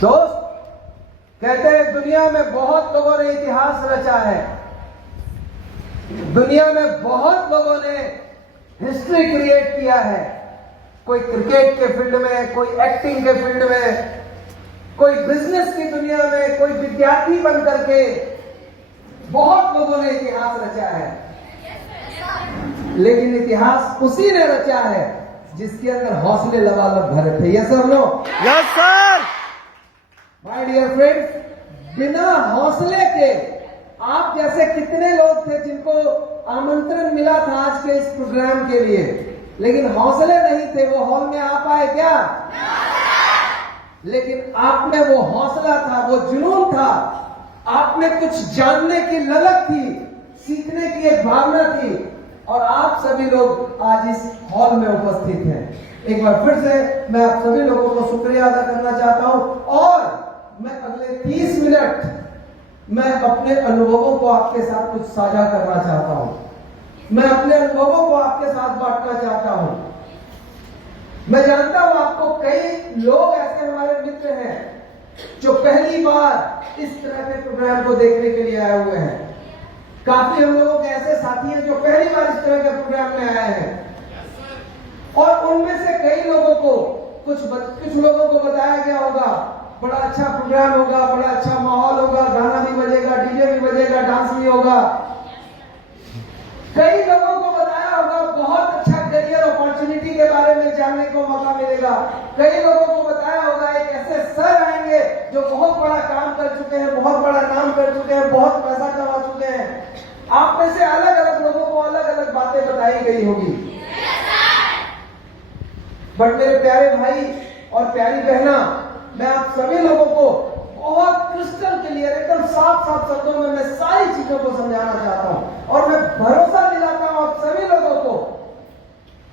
दोस्त, कहते हैं दुनिया में बहुत लोगों ने इतिहास रचा है, दुनिया में बहुत लोगों ने हिस्ट्री क्रिएट किया है। कोई क्रिकेट के फील्ड में, कोई एक्टिंग के फील्ड में, कोई बिजनेस की दुनिया में, कोई विद्यार्थी बन करके बहुत लोगों ने इतिहास रचा है। लेकिन इतिहास उसी ने रचा है जिसके अंदर हौसले लबालब भरे थे। Yes sir, no? Yes sir. My dear friends, बिना हौसले के आप जैसे कितने लोग थे जिनको आमंत्रण मिला था आज के इस प्रोग्राम के लिए, लेकिन हौसले नहीं थे, वो हॉल में आ पाए क्या? लेकिन आप में वो हौसला था, वो जुनून था, आप में कुछ जानने की ललक थी, सीखने की एक भावना थी, और आप सभी लोग आज इस हॉल में उपस्थित हैं। एक बार फिर से मैं आप सभी लोगों को शुक्रिया अदा करना चाहता हूं, और मैं अगले 30 मिनट मैं अपने अनुभवों को आपके साथ कुछ साझा करना चाहता हूं। मैं अपने अनुभवों को आपके साथ बांटना चाहता हूं। मैं जानता हूं आपको कई लोग ऐसे हमारे मित्र हैं जो पहली बार इस तरह के प्रोग्राम को देखने के लिए आए हुए हैं। काफी हम लोगों के ऐसे साथी हैं जो पहली बार इस तरह के प्रोग्राम में आए हैं, और उनमें से कई लोगों को कुछ लोगों को बताया गया होगा बड़ा अच्छा प्रोग्राम होगा, बड़ा अच्छा माहौल होगा, गाना भी बजेगा, डीजे भी बजेगा, डांस भी होगा। कई लोगों को बताया होगा बहुत अच्छा करियर अपॉर्चुनिटी के बारे में जानने को मौका मिलेगा। कई लोगों को बताया होगा एक ऐसे सर आएंगे जो बहुत बड़ा काम कर चुके हैं, बहुत बड़ा नाम कर चुके हैं, बहुत पैसा कमा चुके हैं। आप में से अलग अलग लोगों को अलग अलग बातें बताई गई होगी। बट मेरे प्यारे भाई और प्यारी बहना, मैं आप सभी लोगों को बहुत क्रिस्टल क्लियर, एकदम साफ साफ शब्दों में मैं सारी चीजों को समझाना चाहता हूं, और मैं भरोसा दिलाता हूं आप सभी लोगों को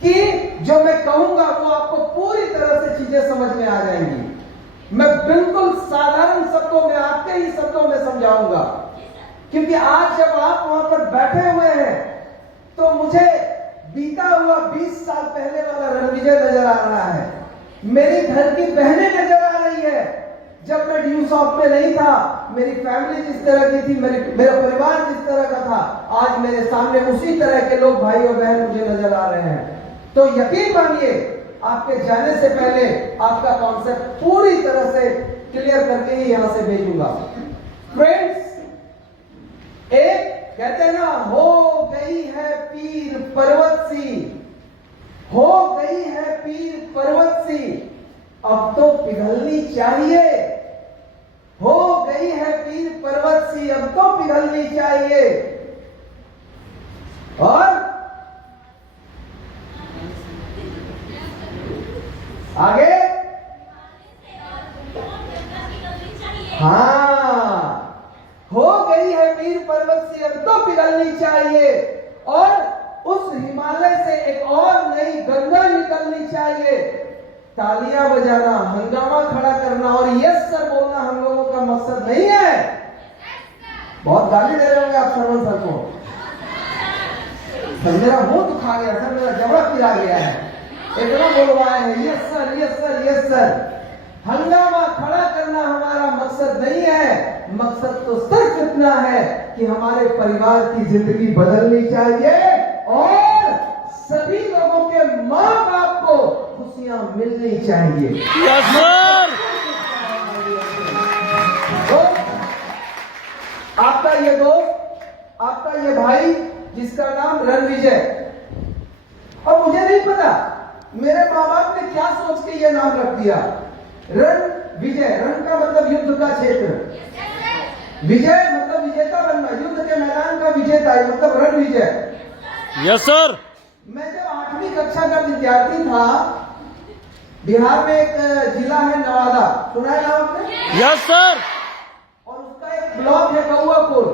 कि जो मैं कहूंगा वो आपको पूरी तरह से चीजें समझ में आ जाएंगी। मैं बिल्कुल साधारण शब्दों में, आपके ही शब्दों में समझाऊंगा, क्योंकि आज जब आप वहां पर बैठे हुए हैं तो मुझे बीता हुआ 20 साल पहले वाला रणविजय नजर आ रहा है। मेरी घर की बहनें नजर आ रही है। जब मैं ड्यू शॉप में नहीं था, मेरी फैमिली जिस तरह की थी, मेरा परिवार जिस तरह का था, आज मेरे सामने उसी तरह के लोग, भाई और बहन मुझे नजर आ रहे हैं। तो यकीन मानिए, आपके जाने से पहले आपका कॉन्सेप्ट पूरी तरह से क्लियर करके ही यहां से भेजूंगा। फ्रेंड्स, एक कहते हैं ना, हो गई है पीर पर्वत सी, हो गई है पीर पर्वत सी, अब तो पिघलनी चाहिए। हो गई है पीर पर्वत सी, अब तो पिघलनी चाहिए। और आगे, हाँ, हो गई है पीर पर्वत सी, अब तो पिघलनी चाहिए, और उस हिमालय से एक और नई गंगा निकलनी चाहिए। तालियां बजाना, हंगामा खड़ा करना और यस सर बोलना हम लोगों का मकसद नहीं है। बहुत गाली दे रहे होंगे आप सरवन सर को। सर मेरा मुंह दुखा गया, सर मेरा जबड़ा पिरा गया है, इतना बोलवाए हैं yes sir, yes sir, yes sir. हंगामा खड़ा करना हमारा मकसद नहीं है। मकसद तो सिर्फ इतना है कि हमारे परिवार की जिंदगी बदलनी चाहिए और सभी लोगों के माँ बाप को खुशियां मिलनी चाहिए। Yes sir. तो आपका ये दोस्त, आपका ये भाई जिसका नाम रणविजय, और मुझे नहीं पता मेरे माँ बाप ने क्या सोच के ये नाम रख दिया रणविजय। रण का मतलब युद्ध का क्षेत्र, विजय मतलब विजेता बनना, युद्ध के मैदान का विजेता मतलब रणविजय। Yes sir. मैं जब 8वीं कक्षा का विद्यार्थी था, बिहार में एक जिला है नवादा, सुना है नाम आपने? Yes sir. और उसका एक ब्लॉक है कौआकोल।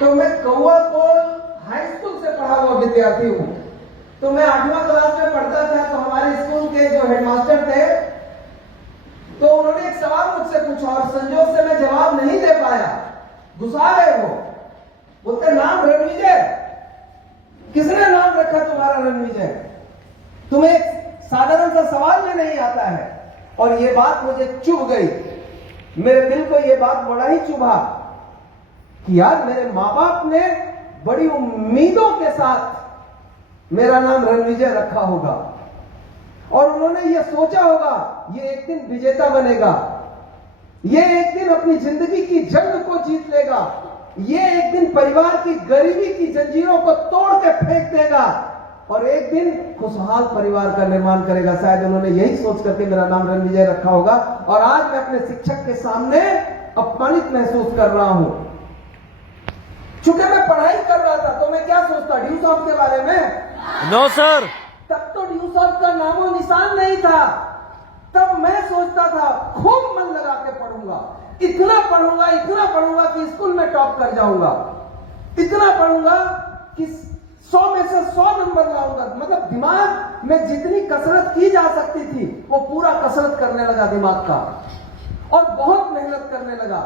तो मैं कौआकोल हाई स्कूल से पढ़ा हुआ विद्यार्थी हूँ। तो मैं 8वां क्लास में पढ़ता था, तो हमारे स्कूल के जो हेडमास्टर थे, तो उन्होंने एक सवाल मुझसे पूछा और संजोग से मैं जवाब नहीं दे पाया। गुस्सा गए वो, बोलते नाम रणविजय, किसने नाम रखा तुम्हारा रणविजय? तुम्हें साधारण सा सवाल में नहीं आता है। और ये बात मुझे चुभ गई, मेरे दिल को ये बात बड़ा ही चुभा कि यार मेरे माँ बाप ने बड़ी उम्मीदों के साथ मेरा नाम रणविजय रखा होगा और उन्होंने ये सोचा होगा ये एक दिन विजेता बनेगा, ये एक दिन अपनी जिंदगी की जंग को जीत लेगा, ये एक दिन परिवार की गरीबी की जंजीरों को तोड़ के फेंक देगा और एक दिन खुशहाल परिवार का निर्माण करेगा। शायद उन्होंने यही सोच करके मेरा नाम रणविजय रखा होगा और आज मैं अपने शिक्षक के सामने अपमानित महसूस कर रहा हूं। चूंकि मैं पढ़ाई कर रहा था तो मैं क्या सोचता ड्यू सॉफ्ट के बारे में? No sir. तब तो ड्यू सॉफ्ट का नामो निशान नहीं था। तब मैं सोचता था खूब मन लगा के पढ़ूंगा, इतना पढ़ूंगा कि स्कूल में टॉप कर जाऊंगा, इतना पढ़ूंगा कि 100 में से 100 नंबर लाऊंगा। मतलब दिमाग में जितनी कसरत की जा सकती थी वो पूरा कसरत करने लगा दिमाग का और बहुत मेहनत करने लगा।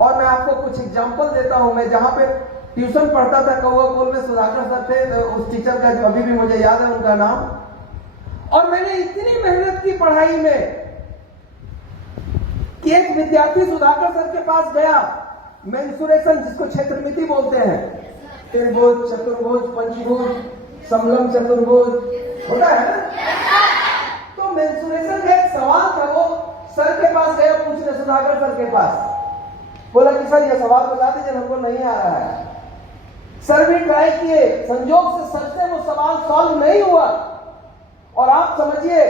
और मैं आपको कुछ एग्जांपल देता हूं। मैं जहां पे ट्यूशन पढ़ता था कौआ कोल में सुधाकर सर थे, उस टीचर का जो अभी भी मुझे याद है उनका नाम। और मैंने इतनी मेहनत की पढ़ाई में कि एक विद्यार्थी सुधाकर सर के पास गया, मेंसुरेशन जिसको क्षेत्रमिति बोलते हैं, त्रिभुज, चतुर्भुज, पंचभुज, समलंब चतुर्भुज होता है ना, तो मेंसुरेशन का एक सवाल था। वो सर के पास गया पूछने, सुधाकर सर के पास, बोला कि सर ये सवाल बता दीजिए, हमको नहीं आ रहा है। सर भी ट्राई किए, संजोग से सर से वो सवाल सॉल्व नहीं हुआ। और आप समझिए,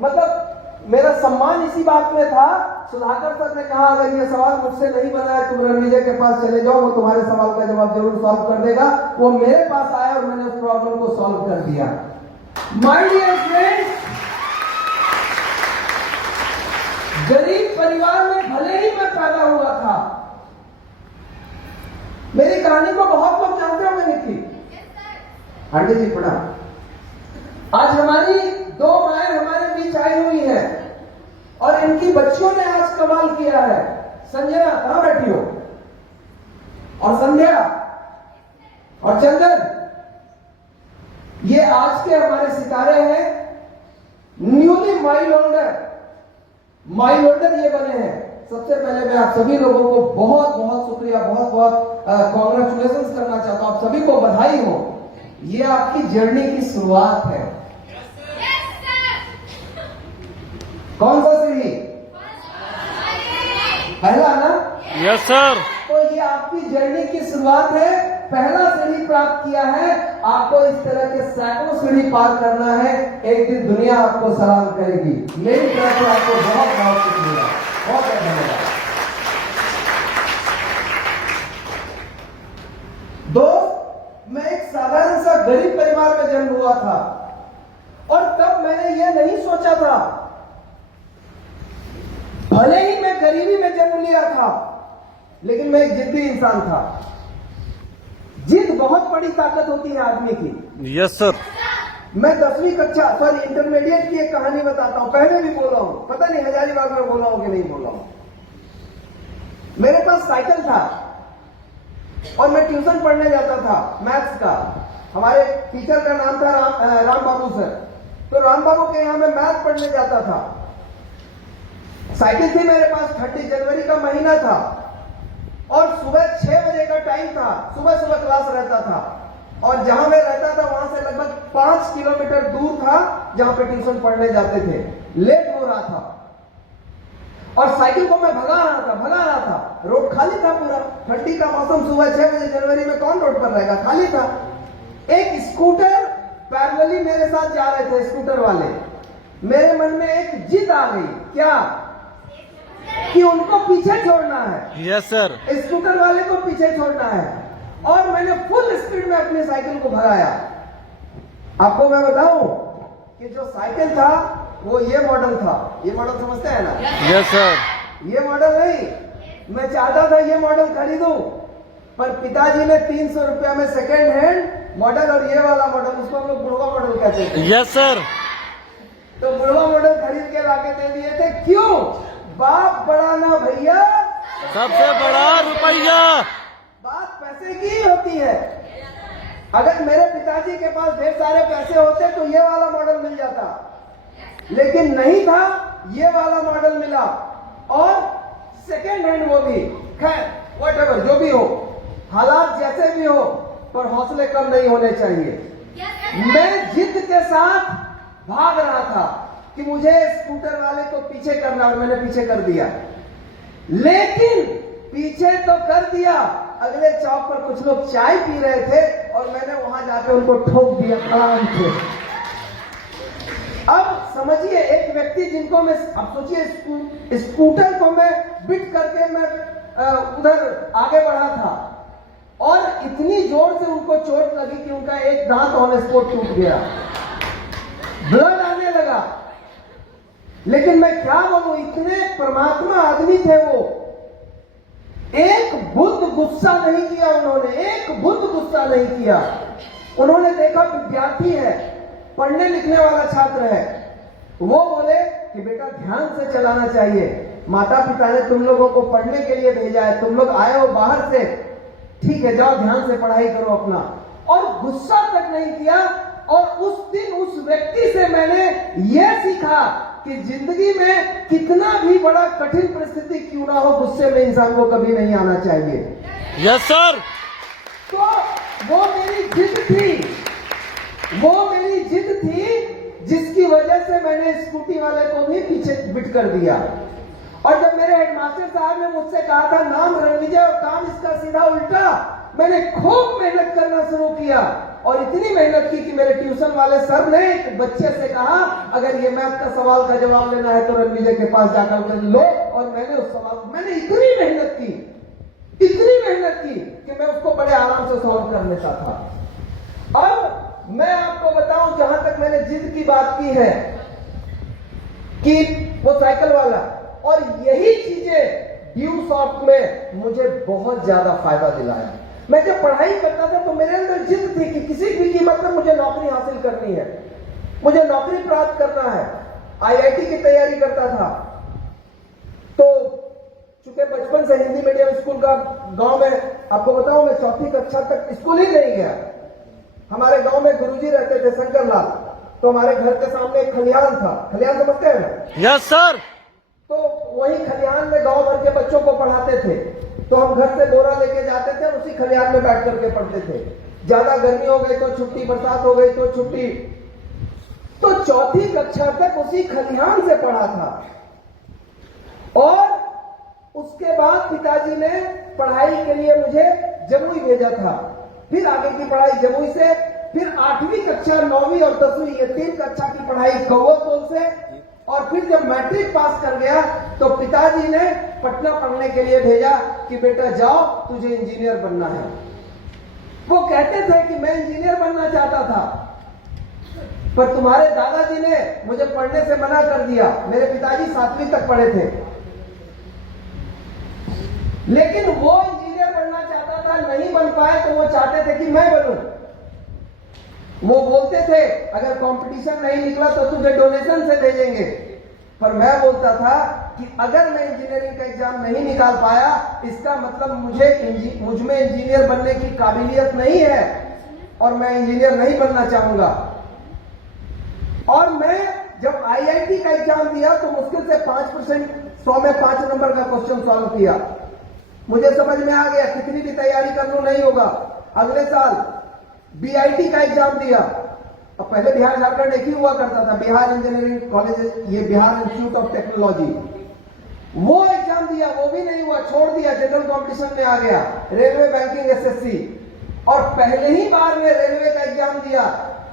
मतलब मेरा सम्मान इसी बात में था। सुधाकर सर ने कहा अगर ये सवाल मुझसे नहीं बना है तुम रणविजय के पास चले जाओ, वो तुम्हारे सवाल का जवाब जरूर सॉल्व कर देगा। वो मेरे पास आया और मैंने उस प्रॉब्लम को सॉल्व कर दिया। माय डियर फ्रेंड्स, गरीब परिवार में भले ही मैं पैदा हुआ था, मेरी कहानी को बहुत लोग जानते होंगे निकी। आंटी जी पढ़ा। आज हमारी 2 माएं हमारे बीच आई हुई हैं और इनकी बच्चियों ने आज कमाल किया है। संजना कहां बैठी हो? और संध्या और चंदन, ये आज के हमारे सितारे हैं। न्यूली माइल होल्डर ये बने हैं। सबसे पहले मैं आप सभी लोगों को बहुत बहुत शुक्रिया, बहुत बहुत कॉन्ग्रेचुलेशन करना चाहता हूं। आप सभी को बधाई हो। ये आपकी जर्नी की शुरुआत है। कौन सा सीढ़ी? पहला ना? Yes sir. तो ये आपकी जर्नी की शुरुआत है। पहला सीढ़ी प्राप्त किया है, आपको इस तरह के सैकड़ों सीढ़ी पार करना है। एक दिन दुनिया आपको सलाम करेगी। मेरी तरफ से आपको बहुत बहुत शुक्रिया, बहुत धन्यवाद। दोस्त, मैं एक साधारण सा गरीब परिवार में जन्म हुआ था और तब मैंने ये नहीं सोचा था, भले ही मैं गरीबी में जन्म लिया था, लेकिन मैं एक जिद्दी इंसान था। जिद बहुत बड़ी ताकत होती है आदमी की। Yes sir. मैं 10वीं कक्षा सॉरी इंटरमीडिएट की एक कहानी बताता हूं। पहले भी बोला हूं, पता नहीं हजारीबाग में बोला हूं कि नहीं बोला हूं। मेरे पास साइकिल था और मैं ट्यूशन पढ़ने जाता था मैथ्स का। हमारे टीचर का नाम था राम बाबू सर। तो राम बाबू के यहां मैं मैथ पढ़ने जाता था। साइकिल थी मेरे पास। 30 जनवरी का महीना था और सुबह 6 बजे का टाइम था। सुबह सुबह क्लास रहता था और जहां मैं रहता था वहां से लगभग 5 किलोमीटर दूर था जहां पे ट्यूशन पढ़ने जाते थे। लेट हो रहा था और साइकिल को मैं भगा रहा था। रोड खाली था पूरा। ठंडी का मौसम, सुबह 6 बजे जनवरी में कौन रोड पर रहेगा, खाली था। एक स्कूटर पैरेलली मेरे साथ जा रहे थे, स्कूटर वाले। मेरे मन में एक जिद आ गई, क्या कि उनको पीछे छोड़ना है। Yes sir. स्कूटर वाले को पीछे छोड़ना है और मैंने फुल स्पीड में अपनी साइकिल को भगाया। आपको मैं बताऊं कि जो साइकिल था वो ये मॉडल था। ये मॉडल समझते हैं ना? Yes sir. ये मॉडल नहीं, मैं चाहता था ये मॉडल खरीदूं, पर पिताजी ने 300 रुपया में सेकेंड हैंड मॉडल और ये वाला मॉडल, उसको हम लोग बुढ़वा मॉडल कहते थे। Yes sir. तो बुढ़वा मॉडल खरीद के लाके दे दिए थे। क्यों? बाप बड़ा ना भैया, सबसे बड़ा रुपया। बात पैसे की ही होती है। अगर मेरे पिताजी के पास ढेर सारे पैसे होते तो ये वाला मॉडल मिल जाता, लेकिन नहीं था। ये वाला मॉडल मिला और सेकेंड हैंड वो भी। खैर व्हाटएवर जो भी हो, हालात जैसे भी हो, पर हौसले कम नहीं होने चाहिए। मैं जिद के साथ भाग रहा था कि मुझे स्कूटर वाले को पीछे करना, और मैंने पीछे कर दिया। लेकिन पीछे तो कर दिया, अगले चौक पर कुछ लोग चाय पी रहे थे और मैंने वहां जाकर उनको ठोक दिया काम थे। अब समझिए एक व्यक्ति जिनको मैं, अब सोचिए स्कूटर को मैं बिट करके मैं उधर आगे बढ़ा था और इतनी जोर से उनको चोट लगी कि उनका एक दांत ऑन स्पॉट टूट गया, ब्लड आने लगा। लेकिन मैं क्या बोलूं, इतने परमात्मा आदमी थे वो, एक बुद्ध गुस्सा नहीं किया उन्होंने, एक बुद्ध गुस्सा नहीं किया। उन्होंने देखा विद्यार्थी है, पढ़ने लिखने वाला छात्र है, वो बोले कि बेटा ध्यान से चलाना चाहिए, माता पिता ने तुम लोगों को पढ़ने के लिए भेजा है, तुम लोग आए हो बाहर से, ठीक है जाओ ध्यान से पढ़ाई करो अपना। और गुस्सा तक नहीं किया। और उस दिन उस व्यक्ति से मैंने यह सीखा कि जिंदगी में कितना भी बड़ा कठिन परिस्थिति क्यों ना हो, गुस्से में इंसान को कभी नहीं आना चाहिए। Yes sir. तो वो मेरी जिद थी, वो मेरी जिद थी जिसकी वजह से मैंने स्कूटी वाले को भी पीछे बिट कर दिया। और जब मेरे हेडमास्टर साहब ने मुझसे कहा था नाम रणविजय और काम इसका सीधा उल्टा, मैंने खूब मेहनत करना शुरू किया। और इतनी मेहनत की कि मेरे ट्यूशन वाले सर ने एक बच्चे से कहा अगर ये मैथ का सवाल का जवाब लेना है तो रणविजय के पास जाकर लो। और मैंने उस सवाल, मैंने इतनी मेहनत की कि मैं उसको बड़े आराम से सॉल्व कर लेता था। अब मैं आपको बताऊं, जहां तक मैंने जिद की बात की है कि वो साइकिल वाला, और यही चीजें ड्यू सॉफ्ट में मुझे बहुत ज्यादा फायदा दिलाया। मैं जब पढ़ाई करता था तो मेरे अंदर जिद थी कि किसी भी कीमत पर मुझे नौकरी हासिल करनी है, मुझे नौकरी प्राप्त करना है। आईआईटी की तैयारी करता था। तो चूंकि बचपन से हिंदी मीडियम स्कूल का गांव में, आपको बताऊं मैं चौथी कक्षा तक स्कूल ही नहीं गया। हमारे गांव में गुरुजी रहते थे शंकर लाल, तो हमारे घर के सामने एक खलिहान था। खलिहान समझते हैं ना? Yes sir. तो वही खलिहान में गांव भर के बच्चों को पढ़ाते थे। तो हम घर से बोरा लेके जाते थे, उसी खलिहान में बैठ करके पढ़ते थे। ज्यादा गर्मी हो गई तो छुट्टी, बरसात हो गई तो छुट्टी। तो चौथी कक्षा तक उसी खलिहान से पढ़ा था। और उसके बाद पिताजी ने पढ़ाई के लिए मुझे जमुई भेजा था। फिर आगे की पढ़ाई जमुई से, फिर 8वीं कक्षा, 9वीं और 10वीं, ये 3 कक्षा की पढ़ाई कौवतोल से। और फिर जब मैट्रिक पास कर गया तो पिताजी ने पटना पढ़ने के लिए भेजा कि बेटा जाओ तुझे इंजीनियर बनना है। वो कहते थे कि मैं इंजीनियर बनना चाहता था, पर तुम्हारे दादाजी ने मुझे पढ़ने से मना कर दिया। मेरे पिताजी 7वीं तक पढ़े थे, लेकिन वो इंजीनियर बनना चाहता था, नहीं बन पाए तो वो चाहते थे कि मैं बनूं। वो बोलते थे अगर कंपटीशन नहीं निकला तो तुझे डोनेशन से भेजेंगे। पर मैं बोलता था कि अगर मैं इंजीनियरिंग का एग्जाम नहीं निकाल पाया, इसका मतलब मुझ में इंजीनियर बनने की काबिलियत नहीं है और मैं इंजीनियर नहीं बनना चाहूंगा। और मैं जब आईआईटी का एग्जाम दिया तो मुश्किल से 5%, 100 में 5 नंबर का क्वेश्चन सॉल्व किया। मुझे समझ में आ गया कितनी भी तैयारी कर लूं नहीं होगा। अगले साल बीआईटी का एग्जाम दिया। अब पहले बिहार झारखंड एक ही हुआ करता था, बिहार इंजीनियरिंग कॉलेज, ये बिहार इंस्टीट्यूट ऑफ टेक्नोलॉजी। वो एग्जाम दिया, वो भी नहीं हुआ, छोड़ दिया, जनरल कंपटीशन में आ गया, रेलवे बैंकिंग एसएससी। और पहले ही बार में रेलवे का एग्जाम दिया,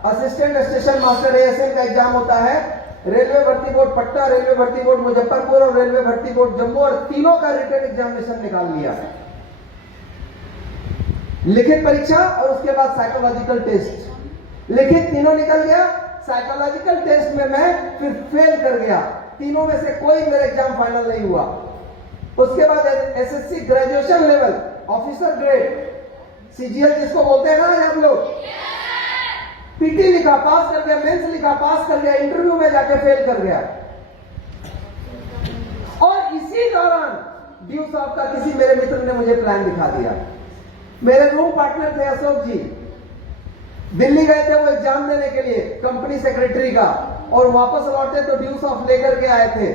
असिस्टेंट स्टेशन मास्टर एएसएम का एग्जाम होता है। रेलवे भर्ती बोर्ड पटना, रेलवे भर्ती बोर्ड मुजफ्फरपुर और रेलवे भर्ती बोर्ड जम्मू, और तीनों का रिटन एग्जामिनेशन निकाल लिया। लिखित परीक्षा और उसके बाद साइकोलॉजिकल टेस्ट। लिखित तीनों निकल गया, साइकोलॉजिकल टेस्ट में मैं फिर फेल कर गया। तीनों में से कोई मेरा एग्जाम फाइनल नहीं हुआ। उसके बाद SSC graduation level officer grade, CGL जिसको बोलते हैं ना हम लोग, पीटी लिखा पास कर गया, मेंस लिखा पास कर गया, इंटरव्यू में जाके फेल कर गया। और इसी दौरान ड्यू सॉफ्ट का किसी मेरे मित्र ने मुझे प्लान दिखा दिया। मेरे रूम पार्टनर थे अशोक जी, दिल्ली गए थे वो एग्जाम देने के लिए कंपनी सेक्रेटरी का। और वापस लौटे तो ड्यू सॉफ्ट लेकर के आए थे।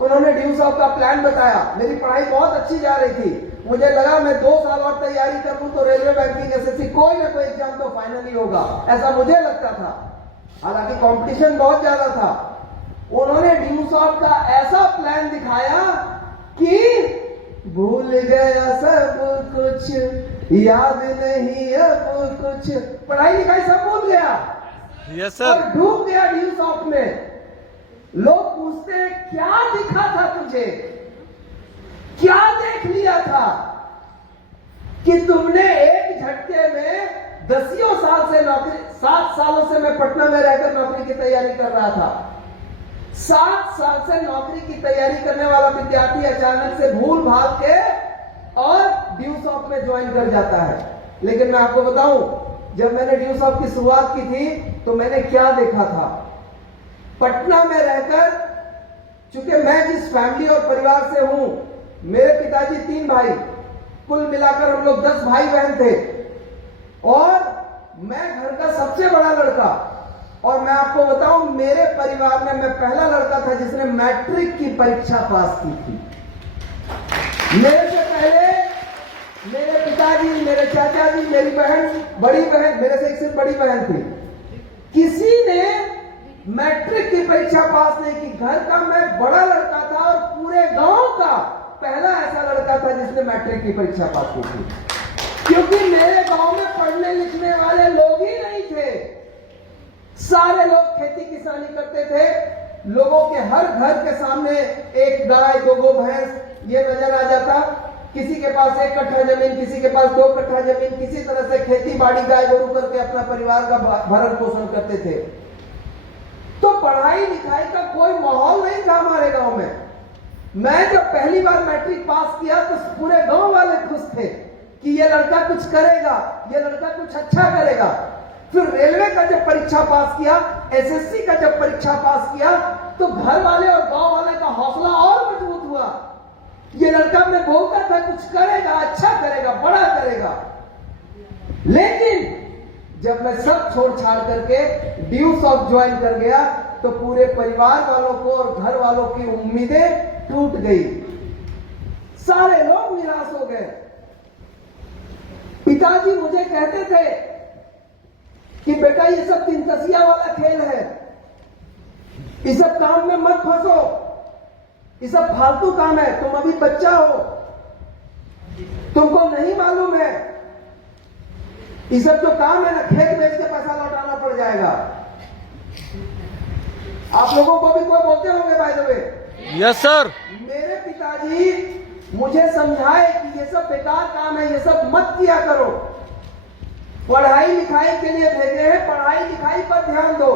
उन्होंने ड्यू सॉफ्ट का प्लान बताया। मेरी पढ़ाई बहुत अच्छी जा रही थी। मुझे लगा मैं 2 साल और तैयारी कर लूं तो रेलवे, बैंकिंग, एसएससी कोई ना कोई एग्जाम तो फाइनली होगा, ऐसा मुझे लगता था। हालांकि कंपटीशन बहुत ज्यादा था। उन्होंने ड्यू सॉफ्ट का ऐसा प्लान दिखाया कि भूल गया सब कुछ, याद नहीं अब कुछ, पढ़ाई लिखाई सब भूल गया। यस और सर। डूब गया ड्यू सॉफ्ट में। लोग पूछते हैं क्या दिखा था तुझे, क्या देख लिया था कि तुमने एक झटके में 10 साल से नौकरी, 7 सालों से मैं पटना में रहकर नौकरी की तैयारी कर रहा था। 7 साल से नौकरी की तैयारी करने वाला विद्यार्थी अचानक से भूल भाग के और ड्यू सॉफ्ट में ज्वाइन कर जाता है। लेकिन मैं आपको बताऊं, जब मैंने ड्यू सॉफ्ट की शुरुआत की थी तो मैंने क्या देखा था। पटना में रहकर, चूंकि मैं जिस फैमिली और परिवार से हूं, मेरे पिताजी 3 भाई, कुल मिलाकर हम लोग 10 भाई बहन थे और मैं घर का सबसे बड़ा लड़का। और मैं आपको बताऊं, मेरे परिवार में मैं पहला लड़का था जिसने मैट्रिक की परीक्षा पास की थी। मेरे से पहले मेरे पिताजी, मेरे चाचा जी, मेरी बहन, बड़ी बहन, मेरे से एक सिर्फ बड़ी बहन थी, किसी ने मैट्रिक की परीक्षा पास नहीं की। घर का मैं बड़ा लड़का था और पूरे गांव का पहला ऐसा लड़का था जिसने मैट्रिक की परीक्षा पास की थी, क्योंकि मेरे गांव में पढ़ने लिखने वाले लोग ही नहीं थे। सारे लोग खेती किसानी करते थे। लोगों के हर घर के सामने एक गाय, 2 भैंस ये नजर आ जाता। किसी के पास 1 कट्ठा जमीन, किसी के पास 2 कट्ठा जमीन, किसी तरह से खेती बाड़ी गाय गोरू करके अपना परिवार का भरण पोषण करते थे। तो पढ़ाई लिखाई का कोई माहौल नहीं था हमारे गांव में। मैं जब पहली बार मैट्रिक पास किया तो पूरे गांव वाले खुश थे कि ये लड़का कुछ करेगा, ये लड़का कुछ अच्छा करेगा। फिर रेलवे का जब परीक्षा पास किया, एसएससी का जब परीक्षा पास किया, तो घर वाले और गांव वाले का हौसला और मजबूत हुआ। ये लड़का, मैं बोलता था कुछ करेगा, अच्छा करेगा, बड़ा करेगा। लेकिन जब मैं सब छोड़ छाड़ करके ड्यू सॉफ्ट ज्वाइन कर गया तो पूरे परिवार वालों को और घर वालों की उम्मीदें टूट गई। सारे लोग निराश हो गए। पिताजी मुझे कहते थे कि बेटा ये सब 3 तसिया वाला खेल है, इस सब काम में मत फंसो, ये सब फालतू काम है, तुम अभी बच्चा हो, तुमको नहीं मालूम है, ये सब जो काम है ना, खेत बेच के पैसा लौटाना पड़ जाएगा। आप लोगों को भी कोई बोलते होंगे by the way. Yes sir. मेरे पिताजी मुझे समझाए कि ये सब बेकार काम है, ये सब मत किया करो, पढ़ाई लिखाई के लिए भेजे हैं, पढ़ाई लिखाई पर ध्यान दो।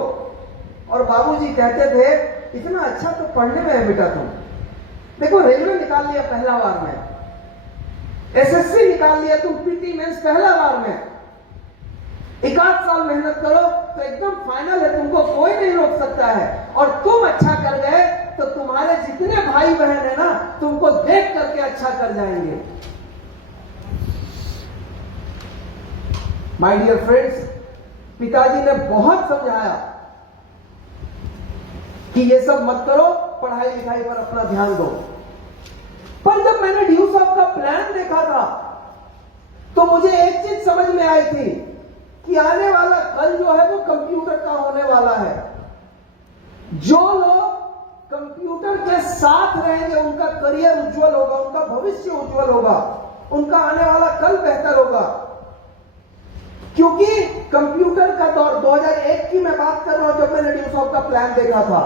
और बाबूजी कहते थे इतना अच्छा तो पढ़ने में है बेटा तुम, देखो रेलवे निकाल लिया पहला बार में, एसएससी निकाल लिया तुम, पीटी मेंस पहला बार में, 1 आध साल मेहनत करो तो एकदम फाइनल है, तुमको कोई नहीं रोक सकता है। और तुम अच्छा कर गए तो तुम्हारे जितने भाई बहन है ना, तुमको देख करके अच्छा कर जाएंगे। माय डियर फ्रेंड्स, पिताजी ने बहुत समझाया कि ये सब मत करो, पढ़ाई लिखाई पर अपना ध्यान दो। पर जब मैंने ड्यू सॉफ्ट का प्लान देखा था तो मुझे एक चीज समझ में आई थी कि आने वाला कल जो है वो कंप्यूटर का होने वाला है। जो लोग कंप्यूटर के साथ रहेंगे उनका करियर उज्जवल होगा, उनका भविष्य उज्जवल होगा, उनका आने वाला कल बेहतर होगा। क्योंकि कंप्यूटर का दौर 2001 की मैं बात कर रहा हूं, जब मैंने ड्यू सॉफ्ट का प्लान देखा था,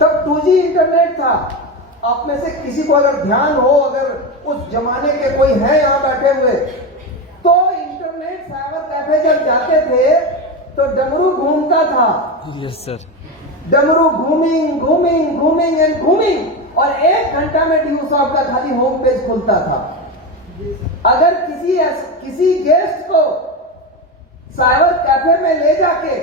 तब 2G इंटरनेट था। आप में से किसी को अगर ध्यान हो, अगर उस जमाने के कोई है यहां बैठे हुए, तो इंटरनेट साइबर कैफे जब जाते थे तो डमरू घूमता था। Yes sir. डमरू घूमिंग घूमिंग घूमिंग एंड घूमिंग, और 1 घंटा में ड्यू सॉफ्ट का खाली होम पेज खुलता था। अगर किसी गेस्ट को साइबर कैफे में ले जाके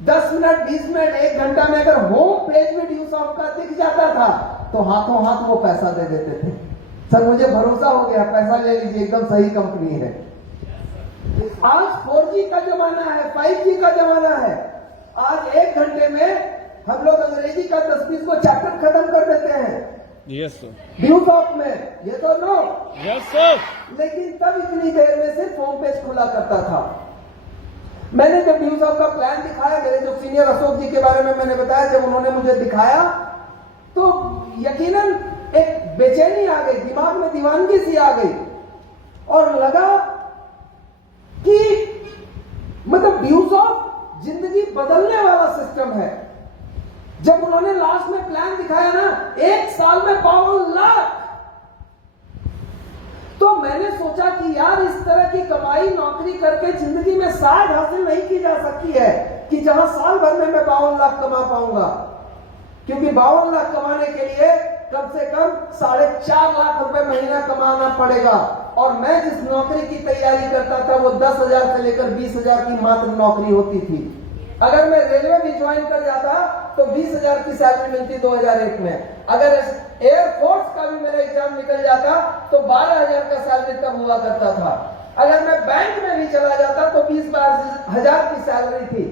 10 मिनट, 20 मिनट, 1 घंटा में अगर होम पेज में ड्यू सॉफ्ट का दिख जाता था तो हाथों हाथ वो पैसा दे देते थे। सर मुझे भरोसा हो गया, पैसा ले लीजिए, एकदम सही कंपनी है। आज 4G का जमाना है, 5G का जमाना है। आज 1 घंटे में हम लोग अंग्रेजी का 10-20 को चैप्टर खत्म कर देते हैं यस सर। व्यूसॉफ्ट में, ये तो नो। Yes sir. लेकिन तब इतनी देर में सिर्फ होम पेज खुला करता था। मैंने जब व्यूसॉफ्ट का प्लान दिखाया, मेरे जो सीनियर अशोक जी के बारे में मैंने बताया, जब उन्होंने मुझे दिखाया तो यकीनन एक बेचैनी आ गई, दिमाग में दीवानगी सी आ गई और लगा कि मतलब व्यूसॉफ्ट जिंदगी बदलने वाला सिस्टम है। जब उन्होंने लास्ट में प्लान दिखाया ना, 1 साल में 52 लाख, तो मैंने सोचा कि यार इस तरह की कमाई नौकरी करके जिंदगी में शायद हासिल नहीं की जा सकती है कि जहां साल भर में मैं 52 लाख कमा पाऊंगा, क्योंकि 52 लाख कमाने के लिए कम से कम 4.5 लाख रुपए महीना कमाना पड़ेगा। और मैं जिस नौकरी की तैयारी करता था वो 10,000 से लेकर 20,000 की मात्र नौकरी होती थी। अगर मैं रेलवे भी ज्वाइन कर जाता तो 20,000 की सैलरी मिलती 2001 में। अगर एयरफोर्स का भी मेरा एग्जाम निकल जाता तो 12,000 का सैलरी तब हुआ करता था। अगर मैं बैंक में भी चला जाता तो 20,000 की सैलरी थी।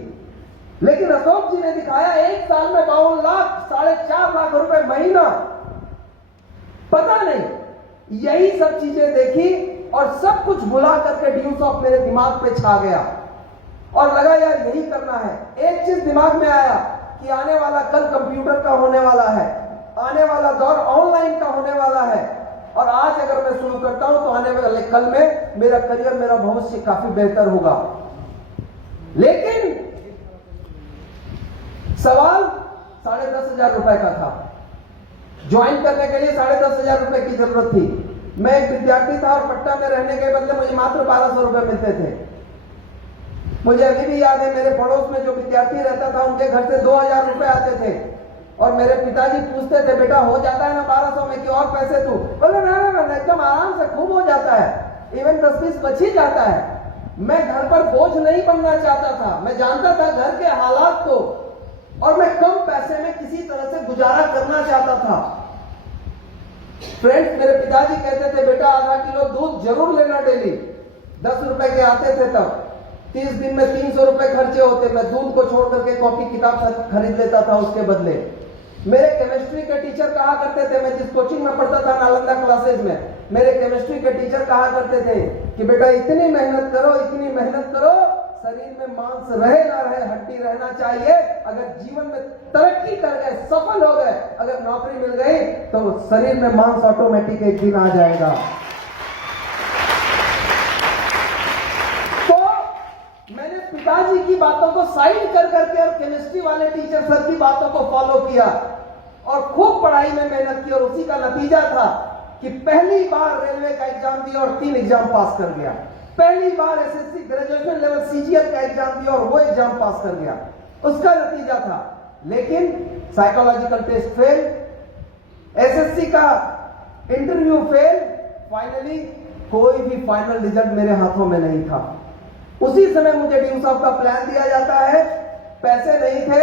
लेकिन अशोक जी ने दिखाया 1 साल में 52 लाख, 4.5 लाख रुपए महीना। पता नहीं, यही सब चीजें देखी और सब कुछ भुला करके व्यूसॉफ्ट मेरे दिमाग पे छा गया और लगा यार यही करना है। एक चीज दिमाग में आया कि आने वाला कल कंप्यूटर का होने वाला है, आने वाला दौर ऑनलाइन का होने वाला है, और आज अगर मैं शुरू करता हूं तो आने वाले कल में मेरा करियर, मेरा भविष्य काफी बेहतर होगा। लेकिन सवाल 10,500 रुपए का था। ज्वाइन करने के लिए 10,500 रुपए की जरूरत थी। मैं एक विद्यार्थी था और पट्टा में रहने के बदले मुझे मात्र 1,200 रुपए मिलते थे। मुझे अभी भी याद है, मेरे पड़ोस में जो विद्यार्थी रहता था उनके घर से 2,000 रुपए आते थे और मेरे पिताजी पूछते थे, बेटा हो जाता है ना 1,200 में कि और पैसे तू? बोले ना, एकदम आराम से खूब हो जाता है, इवन 10-20 बच ही जाता है। मैं घर पर बोझ नहीं बनना चाहता था। मैं जानता था घर के हालात को और मैं कम पैसे में किसी तरह से गुजारा करना चाहता था। फ्रेंड्स, मेरे पिताजी कहते थे, बेटा आधा किलो दूध जरूर लेना डेली। 10 रुपए के आते थे तब। 30 दिन में 300 रुपए खर्चे होते। मैं दूध को छोड़ करके कॉपी किताब खरीद लेता था उसके बदले। मेरे केमिस्ट्री के टीचर कहा करते थे, मैं जिस कोचिंग में पढ़ता था नालंदा क्लासेज में, मेरे केमिस्ट्री के टीचर कहा करते थे कि बेटा इतनी मेहनत करो, इतनी मेहनत करो, शरीर में मांस रहे ना रहे, हड्डी रहना चाहिए। अगर जीवन में तरक्की कर गए, सफल हो गए, अगर नौकरी मिल गई तो शरीर में मांस ऑटोमेटिक एक दिन आ जाएगा। तो मैंने पिताजी की बातों को साइड कर करके और केमिस्ट्री वाले टीचर सर की बातों को फॉलो किया और खूब पढ़ाई में मेहनत की, और उसी का नतीजा था कि पहली बार रेलवे का एग्जाम दिया और 3 एग्जाम पास कर गया। पहली बार एसएससी ग्रेजुएशन लेवल सीजीएल का एग्जाम दिया और वो एग्जाम पास कर गया। उसका नतीजा था। लेकिन साइकोलॉजिकल टेस्ट फेल, एसएससी का इंटरव्यू फेल, फाइनली कोई भी फाइनल रिजल्ट मेरे हाथों में नहीं था। उसी समय मुझे व्यूसॉफ्ट का प्लान दिया जाता है। पैसे नहीं थे,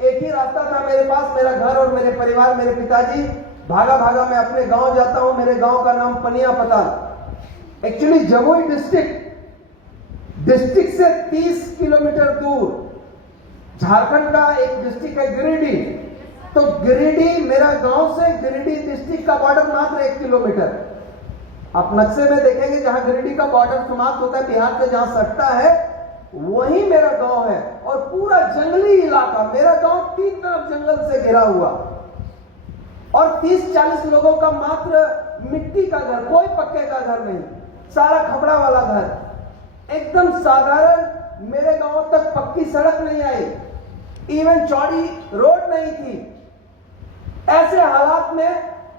एक ही रास्ता था मेरे पास, मेरा घर और मेरे परिवार, मेरे पिताजी। भागा भागा मैं अपने गांव जाता हूं। मेरे गांव का नाम पनिया पताल, एक्चुअली जमुई डिस्ट्रिक्ट से 30 किलोमीटर दूर झारखंड का एक डिस्ट्रिक्ट है गिरिडीह। तो गिरिडीह मेरा गांव से गिरिडीह डिस्ट्रिक्ट का बॉर्डर मात्र 1 किलोमीटर। आप नक्शे में देखेंगे जहां गिरिडीह का बॉर्डर समाप्त होता है बिहार से, जहां सटता है वही मेरा गांव है। और पूरा जंगली इलाका, मेरा गांव 3 तरफ जंगल से घिरा हुआ और 30-40 लोगों का मात्र मिट्टी का घर, कोई पक्के का घर नहीं, सारा खपड़ा वाला घर, एकदम साधारण। मेरे गांव तक पक्की सड़क नहीं आई, इवन चौड़ी रोड नहीं थी। ऐसे हालात में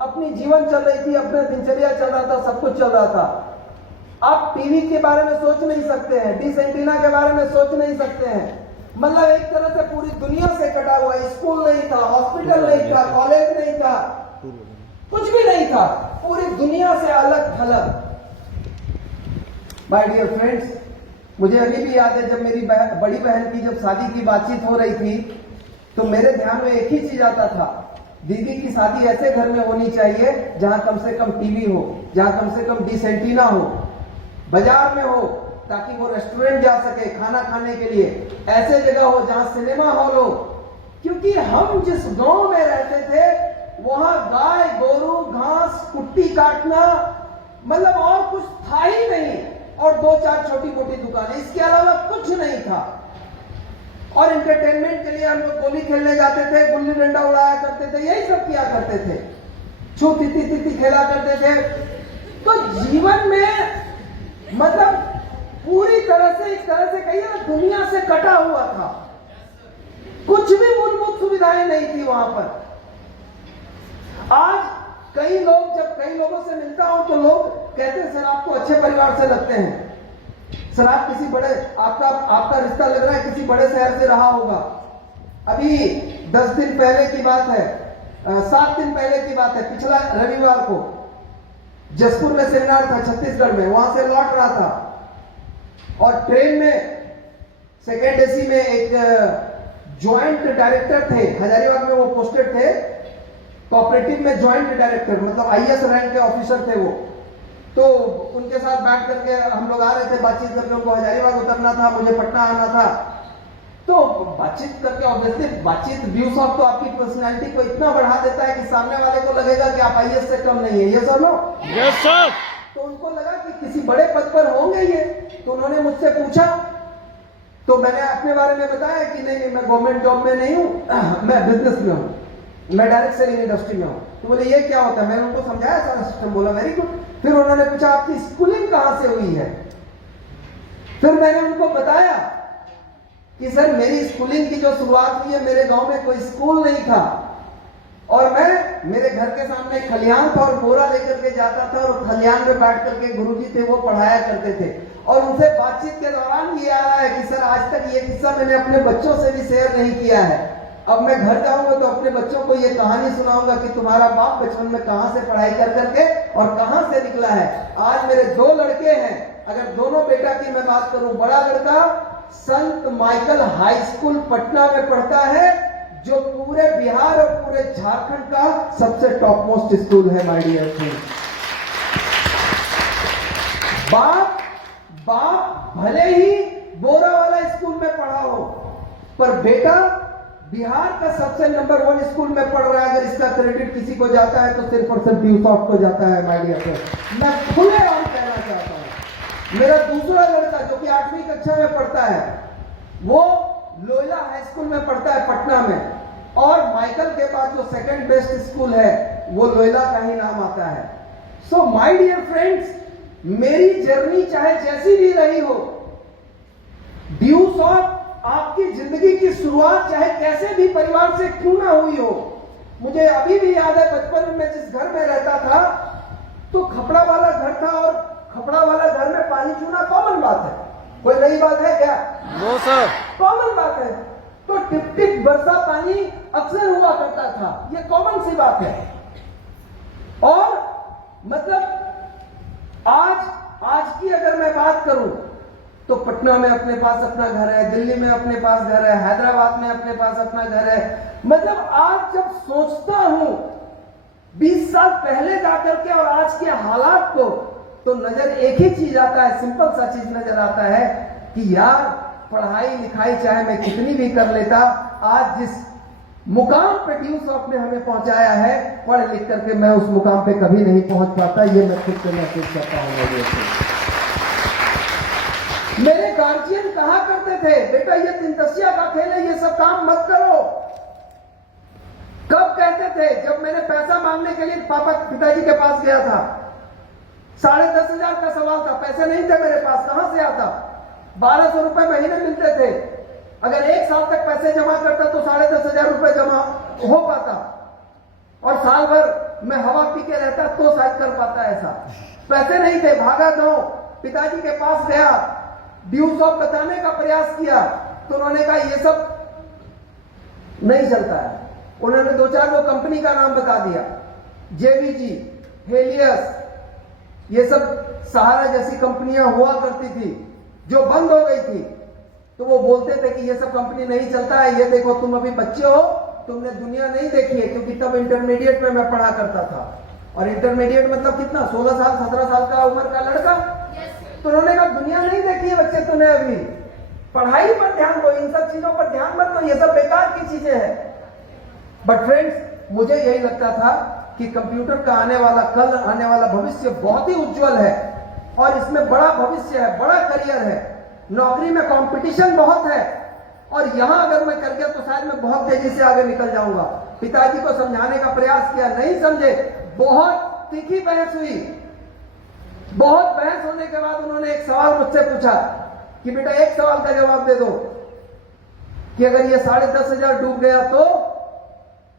अपनी जीवन चल रही थी, अपने दिनचर्या चल रहा था, सब कुछ चल रहा था। आप टीवी के बारे में सोच नहीं सकते हैं, डिश एंटीना के बारे में सोच नहीं सकते हैं। मतलब एक तरह से पूरी दुनिया से कटा हुआ। स्कूल नहीं था, हॉस्पिटल नहीं था, कॉलेज नहीं था, कुछ भी नहीं था, पूरी दुनिया से अलग थलग। माय डियर फ्रेंड्स, मुझे अभी भी याद है जब मेरी बड़ी बहन की जब शादी की बातचीत हो रही थी तो मेरे ध्यान में एक ही चीज आता था, दीदी की शादी ऐसे घर में होनी चाहिए जहां कम से कम टीवी हो, जहां कम से कम डिश एंटीना हो, बाजार में हो, ताकि वो रेस्टोरेंट जा सके खाना खाने के लिए, ऐसे जगह हो जहां सिनेमा हॉल हो। क्योंकि हम जिस गांव में रहते थे वहां गाय गोरू घास कुट्टी काटना मतलब और कुछ था ही नहीं, और 2-4 छोटी मोटी दुकानें, इसके अलावा कुछ नहीं था। और एंटरटेनमेंट के लिए हम लोग गोली खेलने जाते थे, गुल्ली डंडा उड़ाया करते थे, यही सब किया करते थे, छू तिती खेला करते थे। तो जीवन में मतलब पूरी तरह से एक तरह से कहिए ना दुनिया से कटा हुआ था, कुछ भी मूलभूत सुविधाएं नहीं थी वहां पर। आज कई लोग, जब कई लोगों से मिलता हूं तो लोग कहते हैं सर आपको अच्छे परिवार से लगते हैं, सर आप किसी बड़े, आपका रिश्ता लग रहा है किसी बड़े शहर से रहा होगा। अभी 10 दिन पहले की बात है, 7 दिन पहले की बात है, पिछला रविवार को जसपुर में सेमिनार था छत्तीसगढ़ में, वहां से लौट रहा था और ट्रेन में सेकेंड एसी में एक ज्वाइंट डायरेक्टर थे, हजारीबाग में वो पोस्टेड थे, कोऑपरेटिव में ज्वाइंट डायरेक्टर मतलब आईएएस रैंक के ऑफिसर थे वो। तो उनके साथ बैठ करके हम लोग आ रहे थे, बातचीत करके, उनको हजारीबाग उतरना था, मुझे पटना आना था। तो बातचीत करके ऑब्वियसली बातचीत व्यूज ऑफ तो आपकी पर्सनैलिटी को इतना बढ़ा देता है कि सामने वाले को लगेगा कि आप आईएएस से कम नहीं है, ये सर नो यस सर। तो उनको लगा कि किसी बड़े पद पर होंगे ये, तो उन्होंने मुझसे पूछा, तो मैंने अपने बारे में बताया कि नहीं मैं गवर्नमेंट जॉब में नहीं हूं, मैं बिजनेस में हूं, मैं डायरेक्ट सेलिंग इंडस्ट्री में हूं। तो बोले ये क्या होता है, मैंने उनको समझाया सारा सिस्टम, बोला वेरी गुड। फिर उन्होंने पूछा आपकी स्कूलिंग कहां से हुई है, फिर मैंने उनको बताया कि सर मेरी स्कूलिंग की जो शुरुआत हुई है, मेरे गांव में कोई स्कूल नहीं था और मैं, मेरे घर के सामने खलियान था और बोरा लेकर के जाता था और खलियान में बैठ करके गुरुजी थे वो पढ़ाया करते थे। और उनसे बातचीत के दौरान ये आ रहा है कि सर आज तक ये किस्सा मैंने अपने बच्चों से भी शेयर नहीं किया है, अब मैं घर जाऊंगा तो अपने बच्चों को ये कहानी सुनाऊंगा कि तुम्हारा बाप बचपन में कहां से पढ़ाई कर करके और कहां से निकला है। आज मेरे 2 लड़के हैं, अगर दोनों बेटा की मैं बात करूं, बड़ा लड़का संत माइकल हाई स्कूल पटना में पढ़ता है, जो पूरे बिहार और पूरे झारखंड का सबसे टॉप मोस्ट स्कूल है माय डियर फ्रेंड्स। बाप भले ही बोरा वाला स्कूल में पढ़ा हो, पर बेटा बिहार का सबसे नंबर 1 स्कूल में पढ़ रहा है। अगर इसका क्रेडिट किसी को जाता है तो सिर्फ और सिर्फ ड्यूसॉफ्ट को जाता है माय डियर फ्रेंड्स। मैं खुले और कहना चाहता हूं, मेरा दूसरा लड़का जो कि 8वीं कक्षा में पढ़ता है, वो लोयला हाई स्कूल में पढ़ता है पटना में, और माइकल के पास जो सेकंड बेस्ट स्कूल है वो लोयला का ही नाम आता है। सो माय डियर फ्रेंड्स, मेरी जर्नी चाहे जैसी भी रही हो, ड्यूसॉफ्ट आपकी जिंदगी की शुरुआत चाहे कैसे भी परिवार से क्यों ना हुई हो। मुझे अभी भी याद है बचपन में जिस घर में रहता था तो खपड़ा वाला घर था, और खपड़ा वाला घर में पानी छूना कॉमन बात है, कोई नई बात है क्या? No sir. कॉमन बात है। तो टिप टिप बरसा पानी अक्सर हुआ करता था, ये कॉमन सी बात है। और मतलब आज की अगर मैं बात करूं तो पटना में अपने पास अपना घर है, दिल्ली में अपने पास घर है, हैदराबाद में अपने पास अपना घर है। मतलब आज जब सोचता हूं 20 साल पहले जाकर के और आज के हालात को, तो नजर एक ही चीज आता है, सिंपल सा चीज नजर आता है कि यार पढ़ाई लिखाई चाहे मैं कितनी भी कर लेता, आज जिस मुकाम पे ड्यूसॉफ्ट ने हमें पहुंचाया है, पढ़ लिख करके मैं उस मुकाम पे कभी नहीं पहुंच पाता। ये मैं खुद से महसूस करता हूं। मेरे गार्जियन कहा करते थे बेटा ये 3 का खेल है, ये सब काम मत करो। कब कहते थे? जब मैंने पैसा मांगने के लिए पिताजी के पास गया था, 10,500 का सवाल था, पैसे नहीं थे मेरे पास, कहां से आता? 1200 रुपए महीने मिलते थे, अगर 1 साल तक पैसे जमा करता तो 10,500 रुपए जमा हो पाता, और साल भर मैं हवा पी के रहता तो शायद कर पाता ऐसा। पैसे नहीं थे, भागा गांव, पिताजी के पास गया, ड्यूसॉफ्ट बताने का प्रयास किया, तो उन्होंने कहा ये सब नहीं चलता है। उन्होंने 2-4 वो कंपनी का नाम बता दिया, जेवीजी, हेलियस, ये सब सहारा जैसी कंपनियां हुआ करती थी जो बंद हो गई थी। तो वो बोलते थे कि ये सब कंपनी नहीं चलता है, ये देखो तुम अभी बच्चे हो, तुमने दुनिया नहीं देखी है। क्योंकि तब इंटरमीडिएट में मैं पढ़ा करता था, और इंटरमीडिएट मतलब कितना, 16 साल 17 साल का उम्र का लड़का, तो उन्होंने कहा दुनिया नहीं देखी है बच्चे तूने अभी, पढ़ाई पर ध्यान दो, इन सब चीजों पर ध्यान मत दो, ये सब बेकार की चीजें हैं। बट फ्रेंड्स, मुझे यही लगता था कि कंप्यूटर का आने वाला कल, आने वाला भविष्य बहुत ही उज्जवल है और इसमें बड़ा भविष्य है, बड़ा करियर है। नौकरी में कंपटीशन बहुत है और यहां अगर मैं कर गया तो शायद मैं बहुत तेजी से आगे निकल जाऊंगा। पिताजी को समझाने का प्रयास किया, नहीं समझे, बहुत तीखी बहस हुई। बहुत बहस होने के बाद उन्होंने एक सवाल मुझसे पूछा कि बेटा एक सवाल का जवाब दे दो कि अगर ये 10,500 डूब गया तो,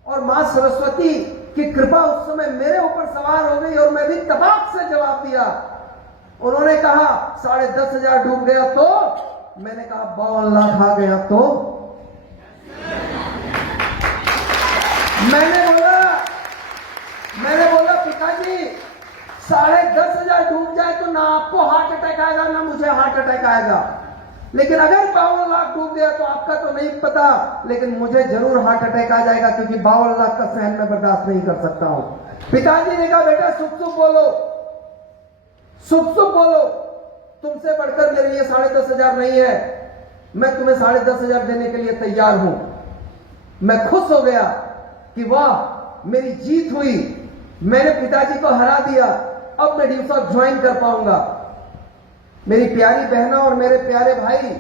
और मां सरस्वती की कृपा उस समय मेरे ऊपर सवार हो गई और मैं भी तबाक से जवाब दिया। उन्होंने कहा 10,500 डूब गया तो, मैंने कहा 52 लाख आ गया तो। मैंने बोला पिताजी 10,500 डूब जाए तो ना आपको हार्ट अटैक आएगा ना मुझे हार्ट अटैक आएगा, लेकिन अगर 52 लाख डूब गया तो आपका तो नहीं पता, लेकिन मुझे जरूर हार्ट अटैक आ जाएगा क्योंकि 52 लाख का सहन मैं बर्दाश्त नहीं कर सकता हूं। पिताजी ने कहा बेटा सुख सुख बोलो, सुख सुख बोलो, तुमसे बढ़कर मेरे लिए 10,500 नहीं है, मैं तुम्हें 10,500 देने के लिए तैयार हूं। मैं खुश हो गया कि वाह मेरी जीत हुई, मैंने पिताजी को हरा दिया, अब मैं ड्यूसॉफ्ट ज्वाइन कर पाऊंगा। मेरी प्यारी बहनों और मेरे प्यारे भाई,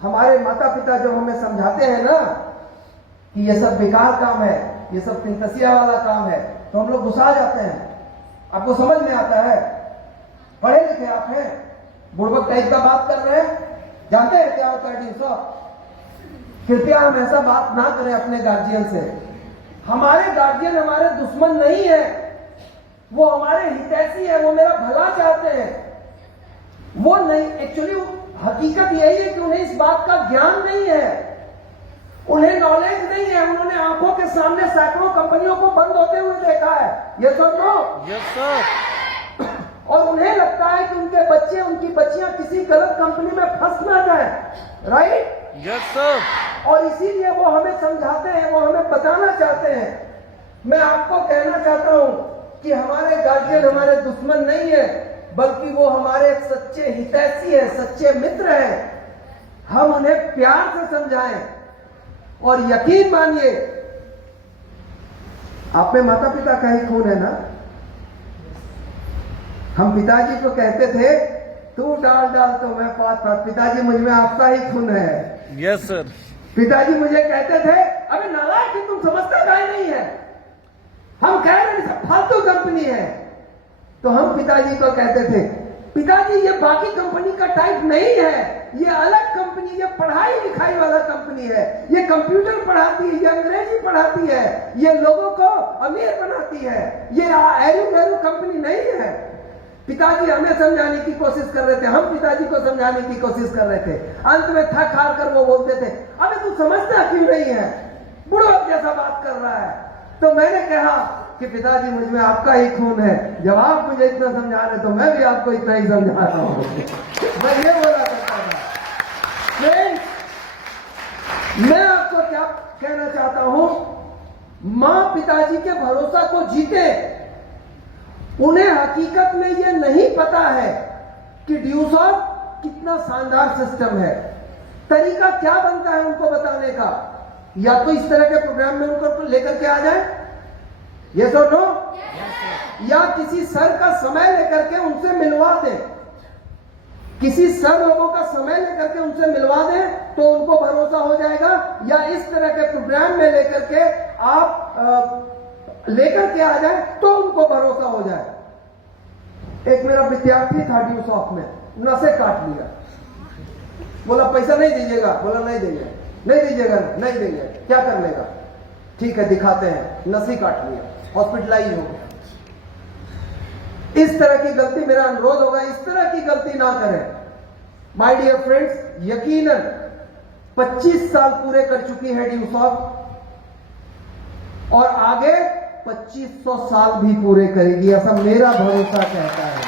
हमारे माता पिता जब हमें समझाते हैं ना कि ये सब बेकार काम है, ये सब तिनतसिया वाला काम है, तो हम लोग गुस्सा जाते हैं। आपको समझ में आता है, पढ़े लिखे आप हैं, बुड़बक टाइप का बात कर रहे हैं, जानते हैं क्या होता है ड्यूसॉफ्ट। कृपया हम ऐसा बात ना करें अपने गार्जियन से। हमारे गार्जियन हमारे दुश्मन नहीं है, वो हमारे हितैषी है, वो मेरा भला चाहते हैं। वो नहीं, एक्चुअली हकीकत यही है कि उन्हें इस बात का ज्ञान नहीं है, उन्हें नॉलेज नहीं है। उन्होंने आंखों के सामने सैकड़ों कंपनियों को बंद होते हुए देखा है, ये सब नो। Yes sir. और उन्हें लगता है कि उनके बच्चे, उनकी बच्चियां किसी गलत कंपनी में फंस ना जाए, राइट? Yes sir. और इसीलिए वो हमें समझाते हैं, वो हमें बताना चाहते हैं। मैं आपको कहना चाहता हूं कि हमारे गार्जियन हमारे दुश्मन नहीं है, बल्कि वो हमारे सच्चे हितैषी है, सच्चे मित्र हैं। हम उन्हें प्यार से समझाएं और यकीन मानिए, आप में माता पिता का ही खून है ना। हम पिताजी को कहते थे तू डाल डाल तो मैं पात पात, पिताजी मुझ में आपका ही खून है। Yes sir. पिताजी मुझे कहते थे अबे नालायक कि तुम समझते काहे नहीं है, हम कह रहे हैं फालतू कंपनी है। तो हम पिताजी को कहते थे पिताजी ये बाकी कंपनी का टाइप नहीं है, ये अलग कंपनी, ये पढ़ाई लिखाई वाला कंपनी है, ये कंप्यूटर पढ़ाती है, ये अंग्रेजी पढ़ाती है, ये लोगों को अमीर बनाती है, ये एरू गैरू कंपनी नहीं है। पिताजी हमें समझाने की कोशिश कर रहे थे, हम पिताजी को समझाने की कोशिश कर रहे थे। अंत में थक हार कर वो बोलते थे अबे तू समझता क्यों नहीं है, बुढ़वा जैसा बात कर रहा है। तो मैंने कहा कि पिताजी मुझ में आपका ही खून है, जब आप मुझे इतना समझा रहे तो मैं भी आपको इतना ही समझा रहा हूं। मैं ये बोला करता था। मैं आपको क्या कहना चाहता हूं, मां पिताजी के भरोसा को जीते। उन्हें हकीकत में ये नहीं पता है कि ड्यूसॉफ्ट कितना शानदार सिस्टम है। तरीका क्या बनता है उनको बताने का, या तो इस तरह के प्रोग्राम में उनको लेकर के आ जाए, ये तो नो, या किसी सर का समय लेकर के उनसे मिलवा दें, किसी सर लोगों का समय लेकर के उनसे मिलवा दें तो उनको भरोसा हो जाएगा, या इस तरह के प्रोग्राम में लेकर के आप लेकर के आ जाए तो उनको भरोसा हो जाए। एक मेरा विद्यार्थी था ड्यूसॉफ्ट में, नसें काट लिया, बोला पैसा नहीं दीजिएगा, बोला नहीं देंगे, नहीं दीजिएगा, नहीं देंगे, क्या कर लेगा, ठीक है दिखाते हैं, नसें काट लिया, हॉस्पिटलाइज हो गया। इस तरह की गलती, मेरा अनुरोध होगा इस तरह की गलती ना करें। माय डियर फ्रेंड्स, यकीनन 25 साल पूरे कर चुकी है ड्यूसॉफ्ट और आगे 2500 साल भी पूरे करेगी, ऐसा मेरा भरोसा कहता है,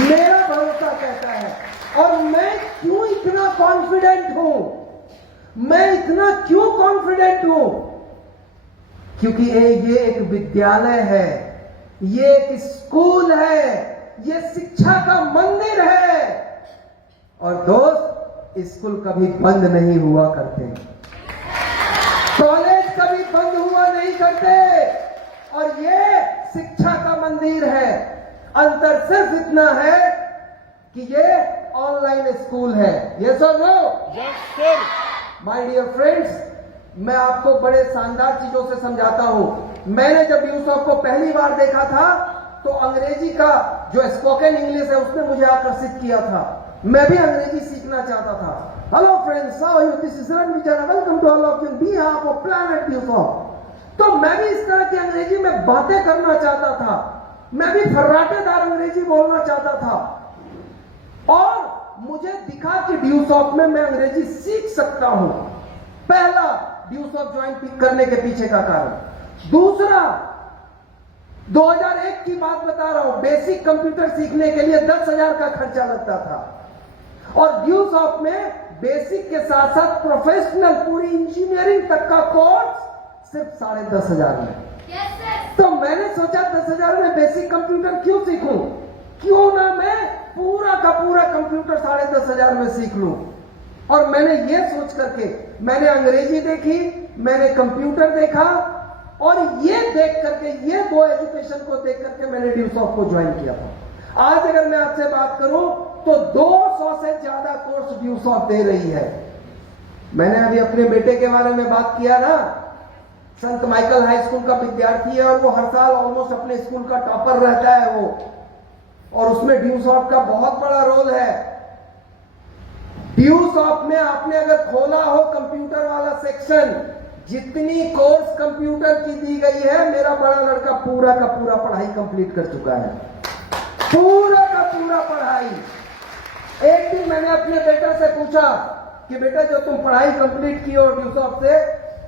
मेरा भरोसा कहता है। और मैं क्यों इतना कॉन्फिडेंट हूं, मैं इतना क्यों कॉन्फिडेंट हूं, क्योंकि ये एक विद्यालय है, ये एक स्कूल है, ये शिक्षा का मंदिर है। और दोस्त, स्कूल कभी बंद नहीं हुआ करते, कॉलेज कभी बंद हुआ नहीं करते, और ये शिक्षा का मंदिर है। अंतर सिर्फ इतना है कि ये ऑनलाइन स्कूल है। यस और no? Yes sir. My dear friends, मैं आपको बड़े शानदार चीजों से समझाता हूं। मैंने जब यूसुफ को पहली बार देखा था तो अंग्रेजी का जो स्पोकन इंग्लिश है उसने मुझे आकर्षित किया था। मैं भी अंग्रेजी सीखना चाहता था। Hello friends, how are you? This is Ranveer Jain, welcome to all of you behalf of planet Yusuf. तो मैं भी इस तरह की अंग्रेजी में बातें करना चाहता था। मैं भी फर्राटेदार अंग्रेजी बोलना चाहता था, और मुझे दिखा कि ड्यूसॉफ्ट में मैं अंग्रेजी सीख सकता हूं। पहला, ड्यूसॉफ्ट ज्वाइन करने के पीछे का कारण। दूसरा, 2001 की बात बता रहा हूं, बेसिक कंप्यूटर सीखने के लिए 10,000 का खर्चा लगता था, और ड्यूसॉफ्ट में बेसिक के साथ साथ प्रोफेशनल पूरी इंजीनियरिंग तक का कोर्स सिर्फ 10,500 में। तो मैंने सोचा 10,000 में बेसिक कंप्यूटर क्यों सीखूं, क्यों ना मैं पूरा का पूरा कंप्यूटर 10,500 में सीख लूं। और मैंने ये सोच करके मैंने अंग्रेजी देखी, मैंने कंप्यूटर देखा, और ये देख करके, ये दो एजुकेशन को देख करके मैंने ड्यूसॉफ्ट को ज्वाइन किया था। आज अगर मैं आपसे बात करूं तो 200 से ज्यादा कोर्स ड्यूसॉफ्ट दे रही है। मैंने अभी अपने बेटे के बारे में बात किया ना, संत माइकल हाई स्कूल का विद्यार्थी है, और वो हर साल ऑलमोस्ट अपने स्कूल का टॉपर रहता है वो, और उसमें ड्यूसॉफ्ट का बहुत बड़ा रोल है। ड्यूसॉफ्ट में आपने अगर खोला हो कंप्यूटर वाला सेक्शन, जितनी कोर्स कंप्यूटर की दी गई है, मेरा बड़ा लड़का पूरा का पूरा पढ़ाई कंप्लीट कर चुका है, पूरा का पूरा पढ़ाई। एक दिन मैंने अपने बेटा से पूछा कि बेटा, जो तुम पढ़ाई कंप्लीट की हो ड्यूसॉफ्ट से,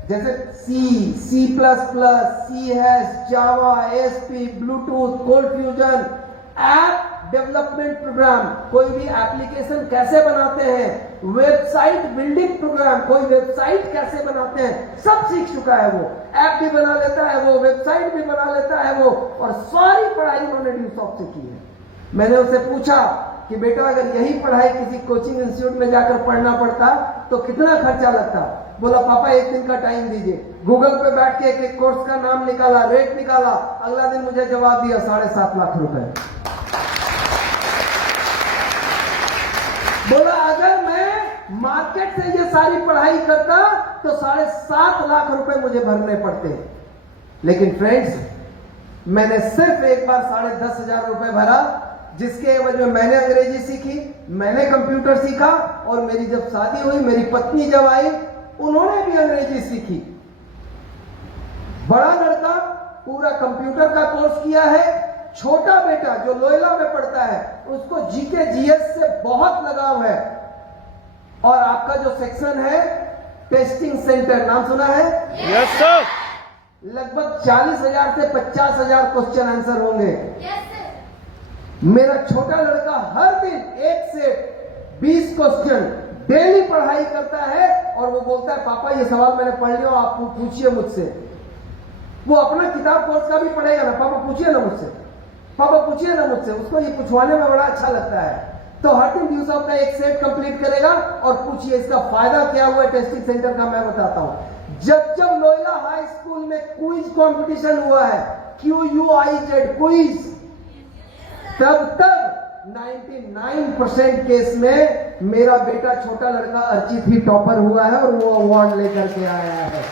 जैसे C plus plus, C hash, Java, SP, Bluetooth, Cold Fusion, app development program, कोई भी एप्लीकेशन कैसे बनाते हैं, वेबसाइट बिल्डिंग प्रोग्राम, कोई वेबसाइट कैसे बनाते हैं, सब सीख चुका है वो। ऐप भी बना लेता है वो, वेबसाइट भी बना लेता है वो, और सारी पढ़ाई उन्होंने ड्यूसॉफ्ट से की है। मैंने उससे पूछा कि बेटा, अगर यही पढ़ाई किसी कोचिंग इंस्टीट्यूट में जाकर पढ़ना पड़ता तो कितना खर्चा लगता? बोला, पापा 1 दिन का टाइम दीजिए। गूगल पे बैठ के एक कोर्स का नाम निकाला, रेट निकाला, अगला दिन मुझे जवाब दिया 7.5 लाख रुपए। बोला, अगर मैं मार्केट से ये सारी पढ़ाई करता तो 7.5 लाख रुपए मुझे भरने पड़ते। लेकिन फ्रेंड्स, मैंने सिर्फ एक बार 10,500 रुपए भरा, जिसके एवज में मैंने अंग्रेजी सीखी, मैंने कंप्यूटर सीखा, और मेरी जब शादी हुई, मेरी पत्नी जब आई, उन्होंने भी अंग्रेजी सीखी। बड़ा लड़का पूरा कंप्यूटर का कोर्स किया है, छोटा बेटा जो लोयला में पढ़ता है उसको जीके जीएस से बहुत लगाव है। और आपका जो सेक्शन है टेस्टिंग सेंटर, नाम सुना है? Yes sir. लगभग 40,000 से 50,000 क्वेश्चन आंसर होंगे। मेरा छोटा लड़का हर दिन 1 से 20 क्वेश्चन डेली पढ़ाई करता है, और वो बोलता है, पापा ये सवाल मैंने पढ़ लिया, आप पूछिए मुझसे। वो अपना किताब कोर्स का भी पढ़ेगा ना, पापा पूछिए ना मुझसे, पापा पूछिए ना मुझसे। उसको ये पूछवाने में बड़ा अच्छा लगता है। तो हर दिन ड्यूसॉफ्ट का एक सेट कंप्लीट करेगा, और पूछिए इसका फायदा क्या हुआ टेस्टिंग सेंटर का, मैं बताता हूं। जब लोयला हाई स्कूल में क्विज कंपटीशन हुआ है, QUIZ क्विज, तब 99% केस में मेरा बेटा छोटा लड़का अर्चित ही टॉपर हुआ है, और वो अवार्ड लेकर के आया है।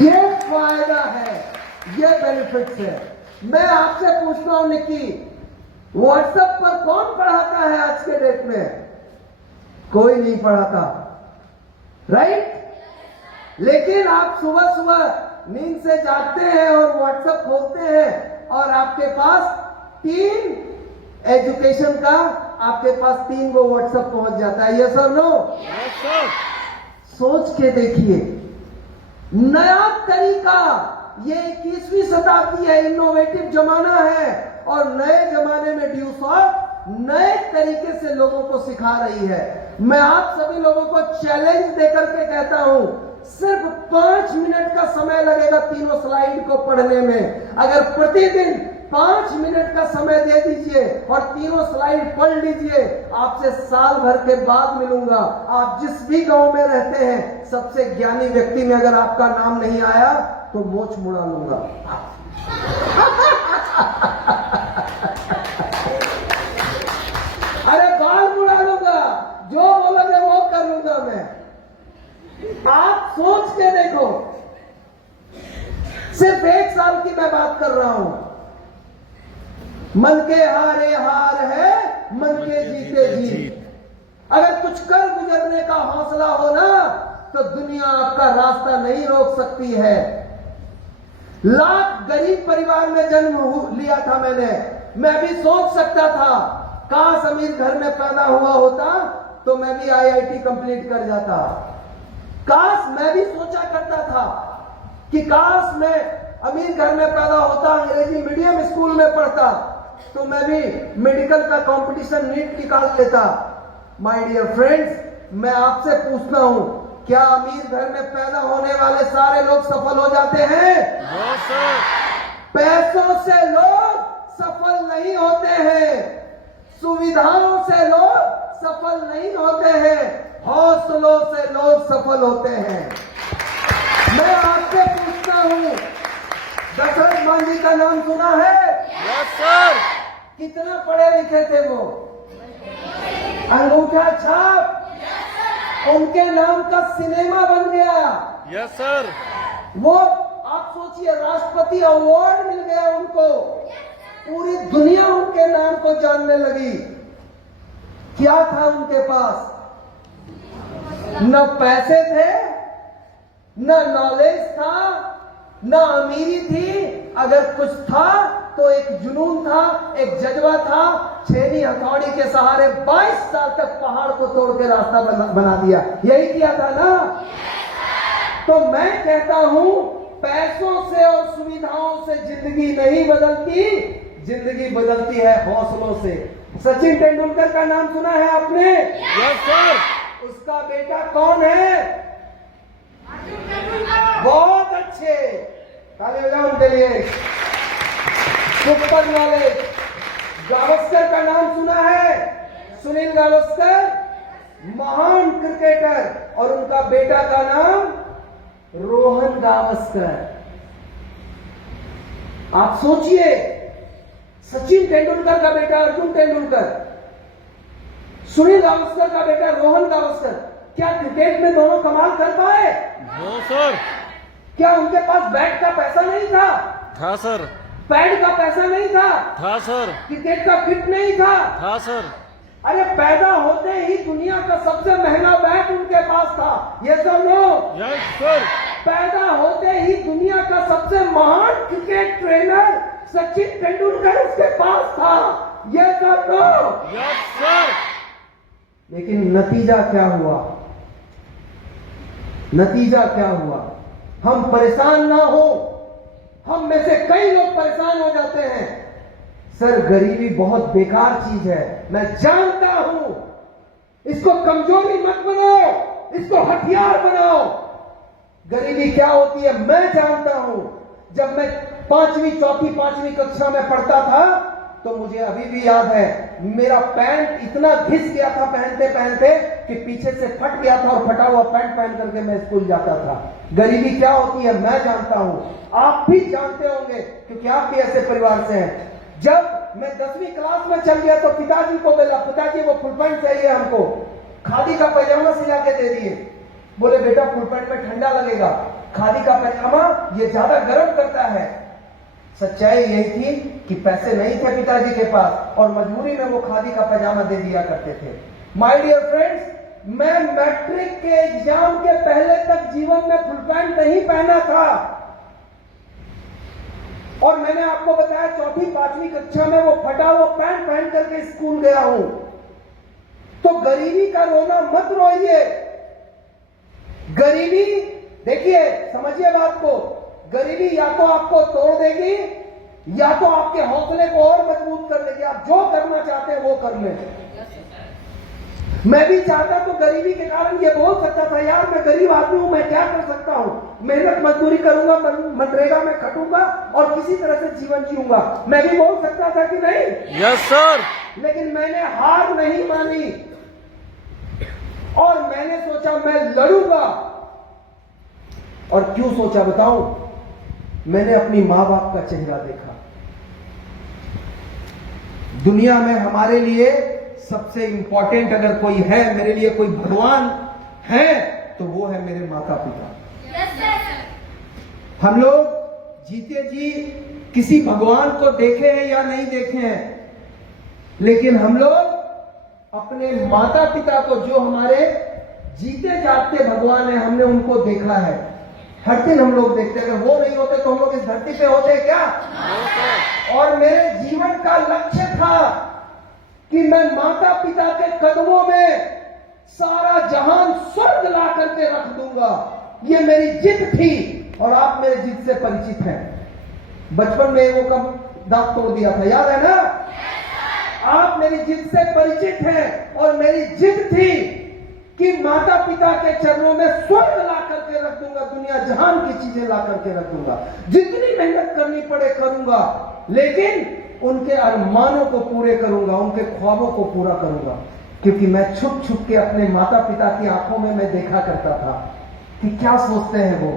ये फायदा है, ये बेनिफिट्स है। मैं आपसे पूछता हूं निक्की, व्हाट्सएप पर कौन पढ़ाता है आज के डेट में? कोई नहीं पढ़ाता, राइट? लेकिन आप सुबह सुबह नींद से जागते हैं और व्हाट्सएप खोलते हैं, और आपके पास 3 एजुकेशन का, आपके पास 3 गो व्हाट्सएप पहुंच जाता है। यस और नो? Yes sir. सोच के देखिए, नया तरीका, ये 21वीं शताब्दी है, इनोवेटिव जमाना है, और नए जमाने में ड्यूसॉफ्ट नए तरीके से लोगों को सिखा रही है। मैं आप सभी लोगों को चैलेंज देकर के कहता हूं, सिर्फ 5 मिनट का समय लगेगा तीनों स्लाइड को पढ़ने में। अगर प्रतिदिन 5 मिनट का समय दे दीजिए और तीनों स्लाइड पढ़ लीजिए। आपसे साल भर के बाद मिलूंगा। आप जिस भी गांव में रहते हैं, सबसे ज्ञानी व्यक्ति में अगर आपका नाम नहीं आया तो मोछ मुड़ा लूंगा। अरे बाल मुड़ा लूंगा, जो बोलोगे वो कर लूंगा मैं। आप सोच के देखो, सिर्फ 1 साल की मैं बात कर रहा हूं। मन के हारे हार है, मन के जीते जीत। अगर कुछ कर गुजरने का हौसला हो ना, तो दुनिया आपका रास्ता नहीं रोक सकती है। लाख गरीब परिवार में जन्म लिया था मैं भी सोच सकता था, काश अमीर घर में पैदा हुआ होता तो मैं भी IIT कंप्लीट कर जाता। काश मैं भी सोचा करता था कि काश मैं अमीर घर में पैदा होता, अंग्रेजी मीडियम स्कूल में पढ़ता तो मैं भी मेडिकल का कंपटीशन नीट निकाल लेता। माय डियर फ्रेंड्स, मैं आपसे पूछता हूं, क्या अमीर घर में पैदा होने वाले सारे लोग सफल हो जाते हैं? No sir. पैसों से लोग सफल नहीं होते हैं, सुविधाओं से लोग सफल नहीं होते हैं, हौसलों से लोग सफल होते हैं। मैं आपसे पूछता हूं, दशरथ मांझी का नाम सुना है? Yes sir. कितना पढ़े लिखे थे वो? अंगूठा छाप, उनके नाम का सिनेमा बन गया। Yes sir. वो आप सोचिए, राष्ट्रपति अवार्ड मिल गया उनको, पूरी दुनिया उनके नाम को जानने लगी। क्या था उनके पास? न पैसे थे, न नॉलेज था, न अमीरी थी। अगर कुछ था तो एक जुनून था, एक जज्बा था। छेनी हथौड़ी के सहारे 22 साल तक पहाड़ को तोड़ के रास्ता बना दिया। यही किया था ना? तो मैं कहता हूं, पैसों से और सुविधाओं से जिंदगी नहीं बदलती, जिंदगी बदलती है हौसलों से। सचिन तेंदुलकर का नाम सुना है आपने? Yes sir. उसका बेटा कौन है? बहुत अच्छे, ताली बजाओ उनके लिए। Super knowledge. गावस्कर का नाम सुना है? सुनील गावस्कर, महान क्रिकेटर, और उनका बेटा का नाम रोहन गावस्कर। आप सोचिए, सचिन तेंदुलकर का बेटा अर्जुन तेंदुलकर, सुनील गावस्कर का बेटा रोहन गावस्कर, क्या क्रिकेट में दोनों कमाल कर पाए? No sir. क्या उनके पास बैट का पैसा नहीं था? था सर। पैड का पैसा नहीं था? था सर। क्रिकेट का किट नहीं था? था सर। अरे पैदा होते ही दुनिया का सबसे महंगा बैट उनके पास था। ये सब नो? Yes sir. पैदा होते ही दुनिया का सबसे महान क्रिकेट ट्रेनर सचिन तेंदुलकर उसके पास था। ये सब नो? Yes sir. लेकिन नतीजा क्या हुआ? नतीजा क्या हुआ? हम परेशान ना हो, हम में से कई लोग परेशान हो जाते हैं। सर, गरीबी बहुत बेकार चीज है, मैं जानता हूं। इसको कमजोरी मत बनाओ, इसको हथियार बनाओ। गरीबी क्या होती है मैं जानता हूं। जब मैं 5वीं, 4थी, 5वीं कक्षा में पढ़ता था तो मुझे अभी भी याद है, मेरा पैंट इतना घिस गया था पहनते पहनते कि पीछे से फट गया था और फटा हुआ पैंट पहन करके मैं स्कूल जाता था। गरीबी क्या होती है मैं जानता हूं, आप भी जानते होंगे क्योंकि आप भी ऐसे परिवार से हैं। जब मैं 10वीं क्लास में चल गया तो पिताजी को बोला, पिताजी वो फुल पैंट चाहिए हमको, खादी का पैजामा सिला के दे दिए। बोले बेटा फुल पैंट में ठंडा लगेगा, खादी का पैजामा ये ज्यादा गर्म करता है। सच्चाई यही थी कि पैसे नहीं थे पिताजी के पास और मजबूरी में वो खादी का पैजामा दे दिया करते थे। माय डियर फ्रेंड्स, मैं मैट्रिक के एग्जाम के पहले तक जीवन में फुल पैंट नहीं पहना था और मैंने आपको बताया 4ठी, 5वीं कक्षा में वो फटा हुआ पैंट पहन करके स्कूल गया हूं। तो गरीबी का रोना मत रोइए। गरीबी, देखिए समझिए बात को, गरीबी या तो आपको तोड़ देगी या तो आपके हौसले को और मजबूत कर लेगी। आप जो करना चाहते हैं वो कर लें। मैं भी चाहता तो गरीबी के कारण ये बोल सकता था, यार मैं गरीब आदमी हूं, मैं क्या कर सकता हूं, मेहनत मजदूरी करूंगा, मनरेगा में खटूंगा और किसी तरह से जीवन जीऊंगा। मैं भी बोल सकता था कि नहीं। Yes sir. लेकिन मैंने हार नहीं मानी और मैंने सोचा मैं लड़ूंगा। और क्यों सोचा बताऊं? मैंने अपनी मां बाप का चेहरा देखा। दुनिया में हमारे लिए सबसे इंपॉर्टेंट अगर कोई है, मेरे लिए कोई भगवान है, तो वो है मेरे माता पिता। हम लोग जीते जी किसी भगवान को देखे हैं या नहीं देखे हैं, लेकिन हम लोग अपने माता पिता को, जो हमारे जीते जागते भगवान है, हमने उनको देखा है। हर दिन हम लोग देखते हैं। अगर वो नहीं होते तो हम लोग इस धरती पे होते क्या? और मेरे जीवन का लक्ष्य था कि मैं माता पिता के कदमों में सारा जहान स्वर्ग ला करके रख दूंगा। ये मेरी जिद थी और आप मेरे जिद से परिचित हैं। बचपन में वो कब दांत तोड़ दिया था, याद है ना? आप मेरी जिद से परिचित हैं और मेरी जिद थी कि माता पिता के चरणों में स्वर्ग ला करके रख दूंगा, दुनिया जहान की चीजें ला करके रख दूंगा। जितनी मेहनत करनी पड़े करूंगा, लेकिन उनके अरमानों को पूरे करूंगा, उनके ख्वाबों को पूरा करूंगा। क्योंकि मैं छुप छुप के अपने माता पिता की आंखों में मैं देखा करता था कि क्या सोचते हैं वो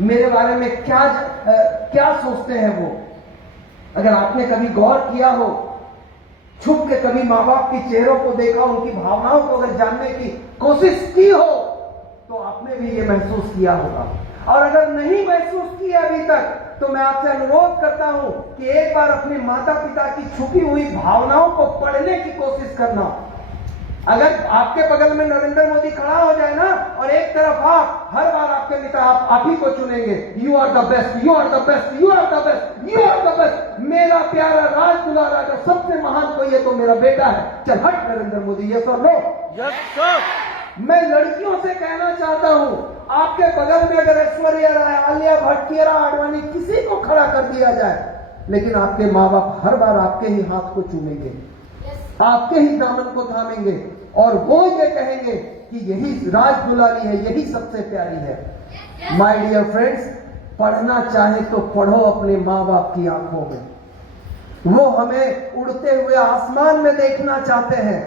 मेरे बारे में, क्या सोचते हैं वो। अगर आपने कभी गौर किया हो, छुप के कभी माँ बाप के चेहरों को देखा, उनकी भावनाओं को अगर जानने की कोशिश की हो, तो आपने भी ये महसूस किया होगा। और अगर नहीं महसूस किया अभी तक, तो मैं आपसे अनुरोध करता हूं कि एक बार अपने माता पिता की छुपी हुई भावनाओं को पढ़ने की कोशिश करना। अगर आपके बगल में नरेंद्र मोदी खड़ा हो जाए ना, और एक तरफ आप, हर बार आपके नेता आप ही को चुनेंगे, you are the best, you are the best, you are the best, you are the best, मेरा प्यारा राज दुलारा, अगर सबसे महान कोई है तो मेरा बेटा है। चल हट नरेंद्र मोदी, ये सब लो। Yes sir. मैं लड़कियों से कहना चाहता हूं, आपके बगल में अगर ऐश्वर्या राय, आलिया भट्ट, कियारा आडवाणी, किसी को खड़ा कर दिया जाए, लेकिन आपके माँ बाप हर बार आपके ही हाथ को चूमेंगे, आपके ही दामन को थामेंगे और वो ये कहेंगे कि यही राज दुलारी है, यही सबसे प्यारी है। माय डियर फ्रेंड्स, पढ़ना चाहे तो पढ़ो अपने माँ बाप की आंखों में। वो हमें उड़ते हुए आसमान में देखना चाहते हैं,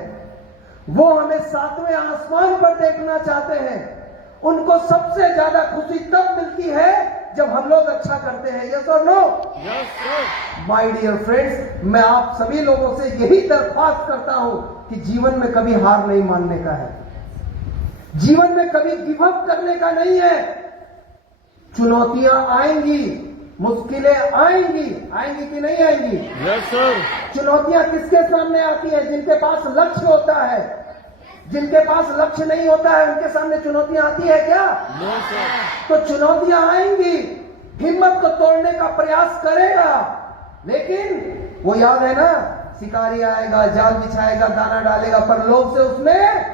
वो हमें सातवें आसमान पर देखना चाहते हैं। उनको सबसे ज्यादा खुशी तब मिलती है जब हम लोग अच्छा करते हैं। यस और no? Yes sir. My dear friends, मैं आप सभी लोगों से यही दरख्वास्त करता हूं कि जीवन में कभी हार नहीं मानने का है, जीवन में कभी गिव अप करने का नहीं है। चुनौतियां आएंगी, मुश्किलें आएंगी, आएंगी कि नहीं आएंगी? Yes sir. चुनौतियां किसके सामने आती है? जिनके पास लक्ष्य होता है। जिनके पास लक्ष्य नहीं होता है, उनके सामने चुनौतियां आती है क्या? No sir. तो चुनौतियां आएंगी, हिम्मत को तोड़ने का प्रयास करेगा, लेकिन वो याद है ना, शिकारी आएगा, जाल बिछाएगा, दाना डालेगा, पर लोभ से उसमें,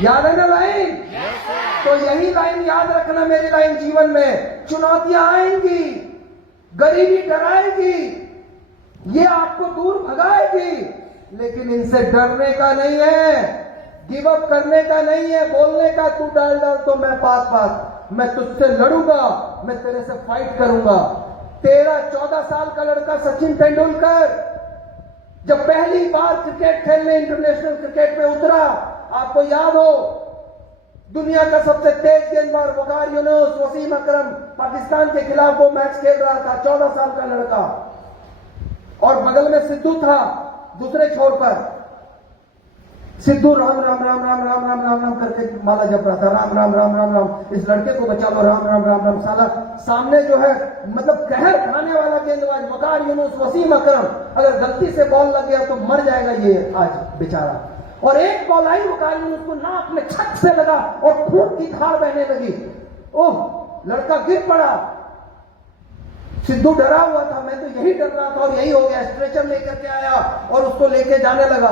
याद है ना लाइन? तो यही लाइन याद रखना, मेरी लाइन जीवन में। चुनौतियां आएंगी, गरीबी डराएगी, ये आपको दूर भगाएगी, लेकिन इनसे डरने का नहीं है, गिव अप करने का नहीं है, बोलने का तू डाल तो मैं पात, मैं तुझसे लड़ूंगा, मैं तेरे से फाइट करूंगा। 13-14 साल का लड़का सचिन तेंदुलकर जब पहली बार क्रिकेट खेलने इंटरनेशनल क्रिकेट में उतरा, आपको याद हो, दुनिया का सबसे तेज गेंदबाज वकार यूनुस, वसीम अकरम, पाकिस्तान के खिलाफ वो मैच खेल रहा था, 14 साल का लड़का, और बगल में सिद्धू था दूसरे छोर पर। सिद्धू राम राम राम राम राम राम राम राम करके माला जप रहा था, राम राम राम राम राम, इस लड़के को बचा लो, राम राम राम राम। साला सामने जो है मतलब कहर खाने वाला गेंदबाज वकार यूनुस, वसीम अकरम, अगर गलती से बॉल लग गया तो मर जाएगा ये आज बेचारा। और एक बॉल आई, वकार यूनुस को नाक में छक से लगा और खून की धार बहने लगी। ओह, लड़का गिर पड़ा। सिद्धू डरा हुआ था, मैं तो यही डर रहा था, और यही हो गया। स्ट्रेचर लेकर के आया और उसको लेके जाने लगा।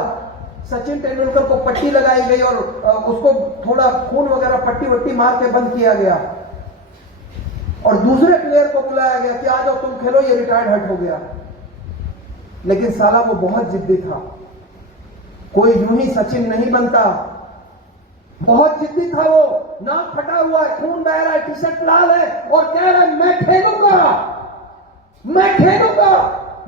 सचिन तेंदुलकर को पट्टी लगाई गई और उसको थोड़ा खून वगैरह पट्टी वट्टी मार के बंद किया गया, और दूसरे प्लेयर को बुलाया गया कि आ जाओ तुम खेलो, ये रिटायर्ड हट हो गया। लेकिन साला वो बहुत जिद्दी था कोई यूं ही सचिन नहीं बनता। बहुत जिद्दी था वो, नाक फटा हुआ है, खून बह रहा है, टी शर्ट लाल है और कह रहा है मैं खेलूंगा, मैं खेलूंगा,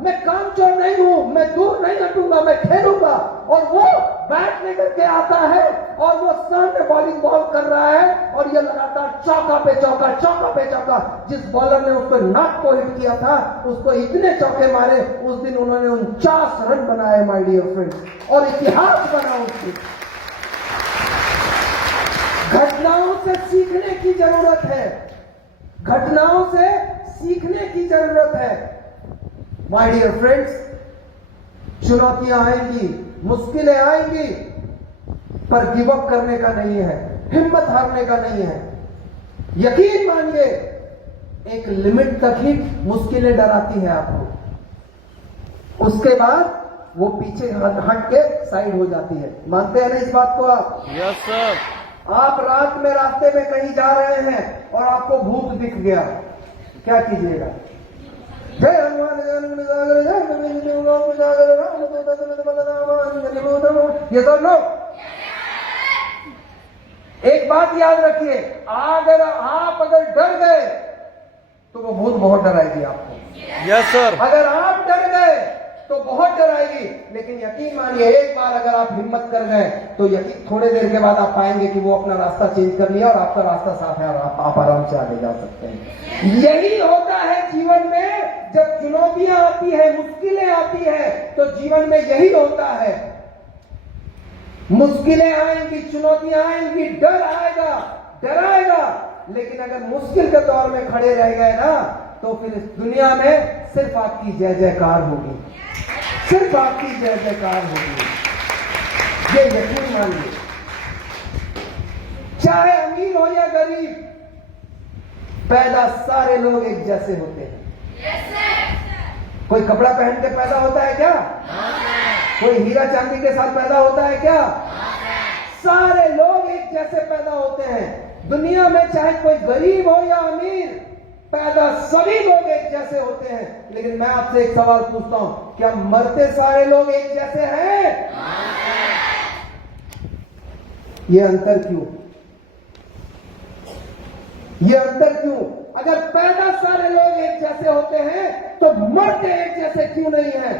मैं कामचोर नहीं हूं, मैं दूर नहीं हटूंगा, मैं खेलूंगा। और वो बैट लेकर के आता है और वो सामने बॉलिंग बॉल कर रहा है और ये लगातार चौका पे चौका, चौका पे चौका। जिस बॉलर ने उसको नाक को हिट किया था उसको इतने चौके मारे, उस दिन उन्होंने 49 रन बनाए माय डियर फ्रेंड्स, और इतिहास बना उसकी। घटनाओं से सीखने की जरूरत है, घटनाओं से सीखने की जरूरत है माय डियर फ्रेंड्स। चुनौतियां आएंगी, मुश्किलें आएंगी, पर गिव अप करने का नहीं है, हिम्मत हारने का नहीं है। यकीन मानिए एक लिमिट तक ही मुश्किलें डराती हैं आपको, उसके बाद वो पीछे हट के साइड हो जाती है। मानते हैं ना इस बात को आप? Yes sir. आप रात में रास्ते में कहीं जा रहे हैं और आपको भूत दिख गया, क्या कीजिएगा? जय हनुमान ये सब लोग एक बात याद रखिए, अगर आप डर गए तो वो भूत बहुत डराएगी आपको। Yes sir. अगर आप डर गए तो बहुत डराएगी, लेकिन यकीन मानिए एक बार अगर आप हिम्मत कर गए तो यकीन थोड़े देर के बाद आप पाएंगे कि वो अपना रास्ता चेंज कर लिया और आपका रास्ता साफ है और आप आराम से आगे जा सकते हैं। यही होता है जीवन में, जब चुनौतियां आती है, मुश्किलें आती है, तो जीवन में यही होता है। मुश्किलें आएंगी, चुनौतियां आएंगी, डर आएगा, डराएगा, लेकिन अगर मुश्किल के दौर में खड़े रह गए ना तो फिर इस दुनिया में सिर्फ आपकी जय जयकार होगी, सिर्फ आपकी जय जयकार होगी, ये यकीन मानिए। चाहे अमीर हो या गरीब, पैदा सारे लोग एक जैसे होते हैं। कोई कपड़ा पहन के पैदा होता है क्या? कोई हीरा चांदी के साथ पैदा होता है क्या? सारे लोग एक जैसे पैदा होते हैं। दुनिया में चाहे कोई गरीब हो या अमीर, पैदा सभी लोग एक जैसे होते हैं। लेकिन मैं आपसे एक सवाल पूछता हूं, क्या मरते सारे लोग एक जैसे हैं? ये अंतर क्यों? ये अंतर क्यों? अगर पैदा सारे लोग एक जैसे होते हैं तो मरते एक जैसे क्यों नहीं है?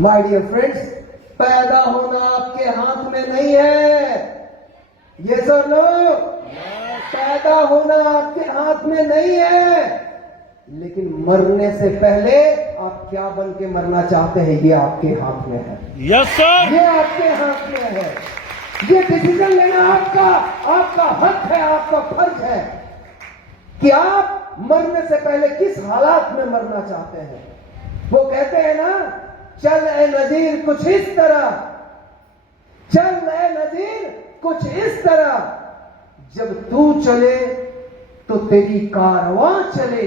माय डियर फ्रेंड्स, पैदा होना आपके हाथ में नहीं है। ये सब लोग, पैदा होना आपके हाथ में नहीं है, लेकिन मरने से पहले आप क्या बन के मरना चाहते हैं ये आपके हाथ में है। Yes sir. ये आपके हाथ में है। ये डिसीजन लेना आपका हक है, आपका फर्ज है कि आप मरने से पहले किस हालात में मरना चाहते हैं। वो कहते हैं ना, चल ए नजीर कुछ इस तरह, चल ए नजीर कुछ इस तरह, जब तू चले तो तेरी कारवां चले।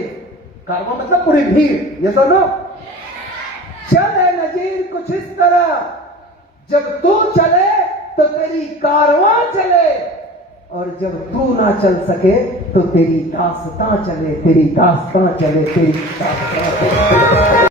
कारवां मतलब पूरी भीड़, ये सुनो। चल ए नजीर कुछ इस तरह, जब तू चले तो तेरी कारवां चले, और जब तू ना चल सके तो तेरी दास्तां चले, तेरी दास्तां चले, तेरी दास्तां चले।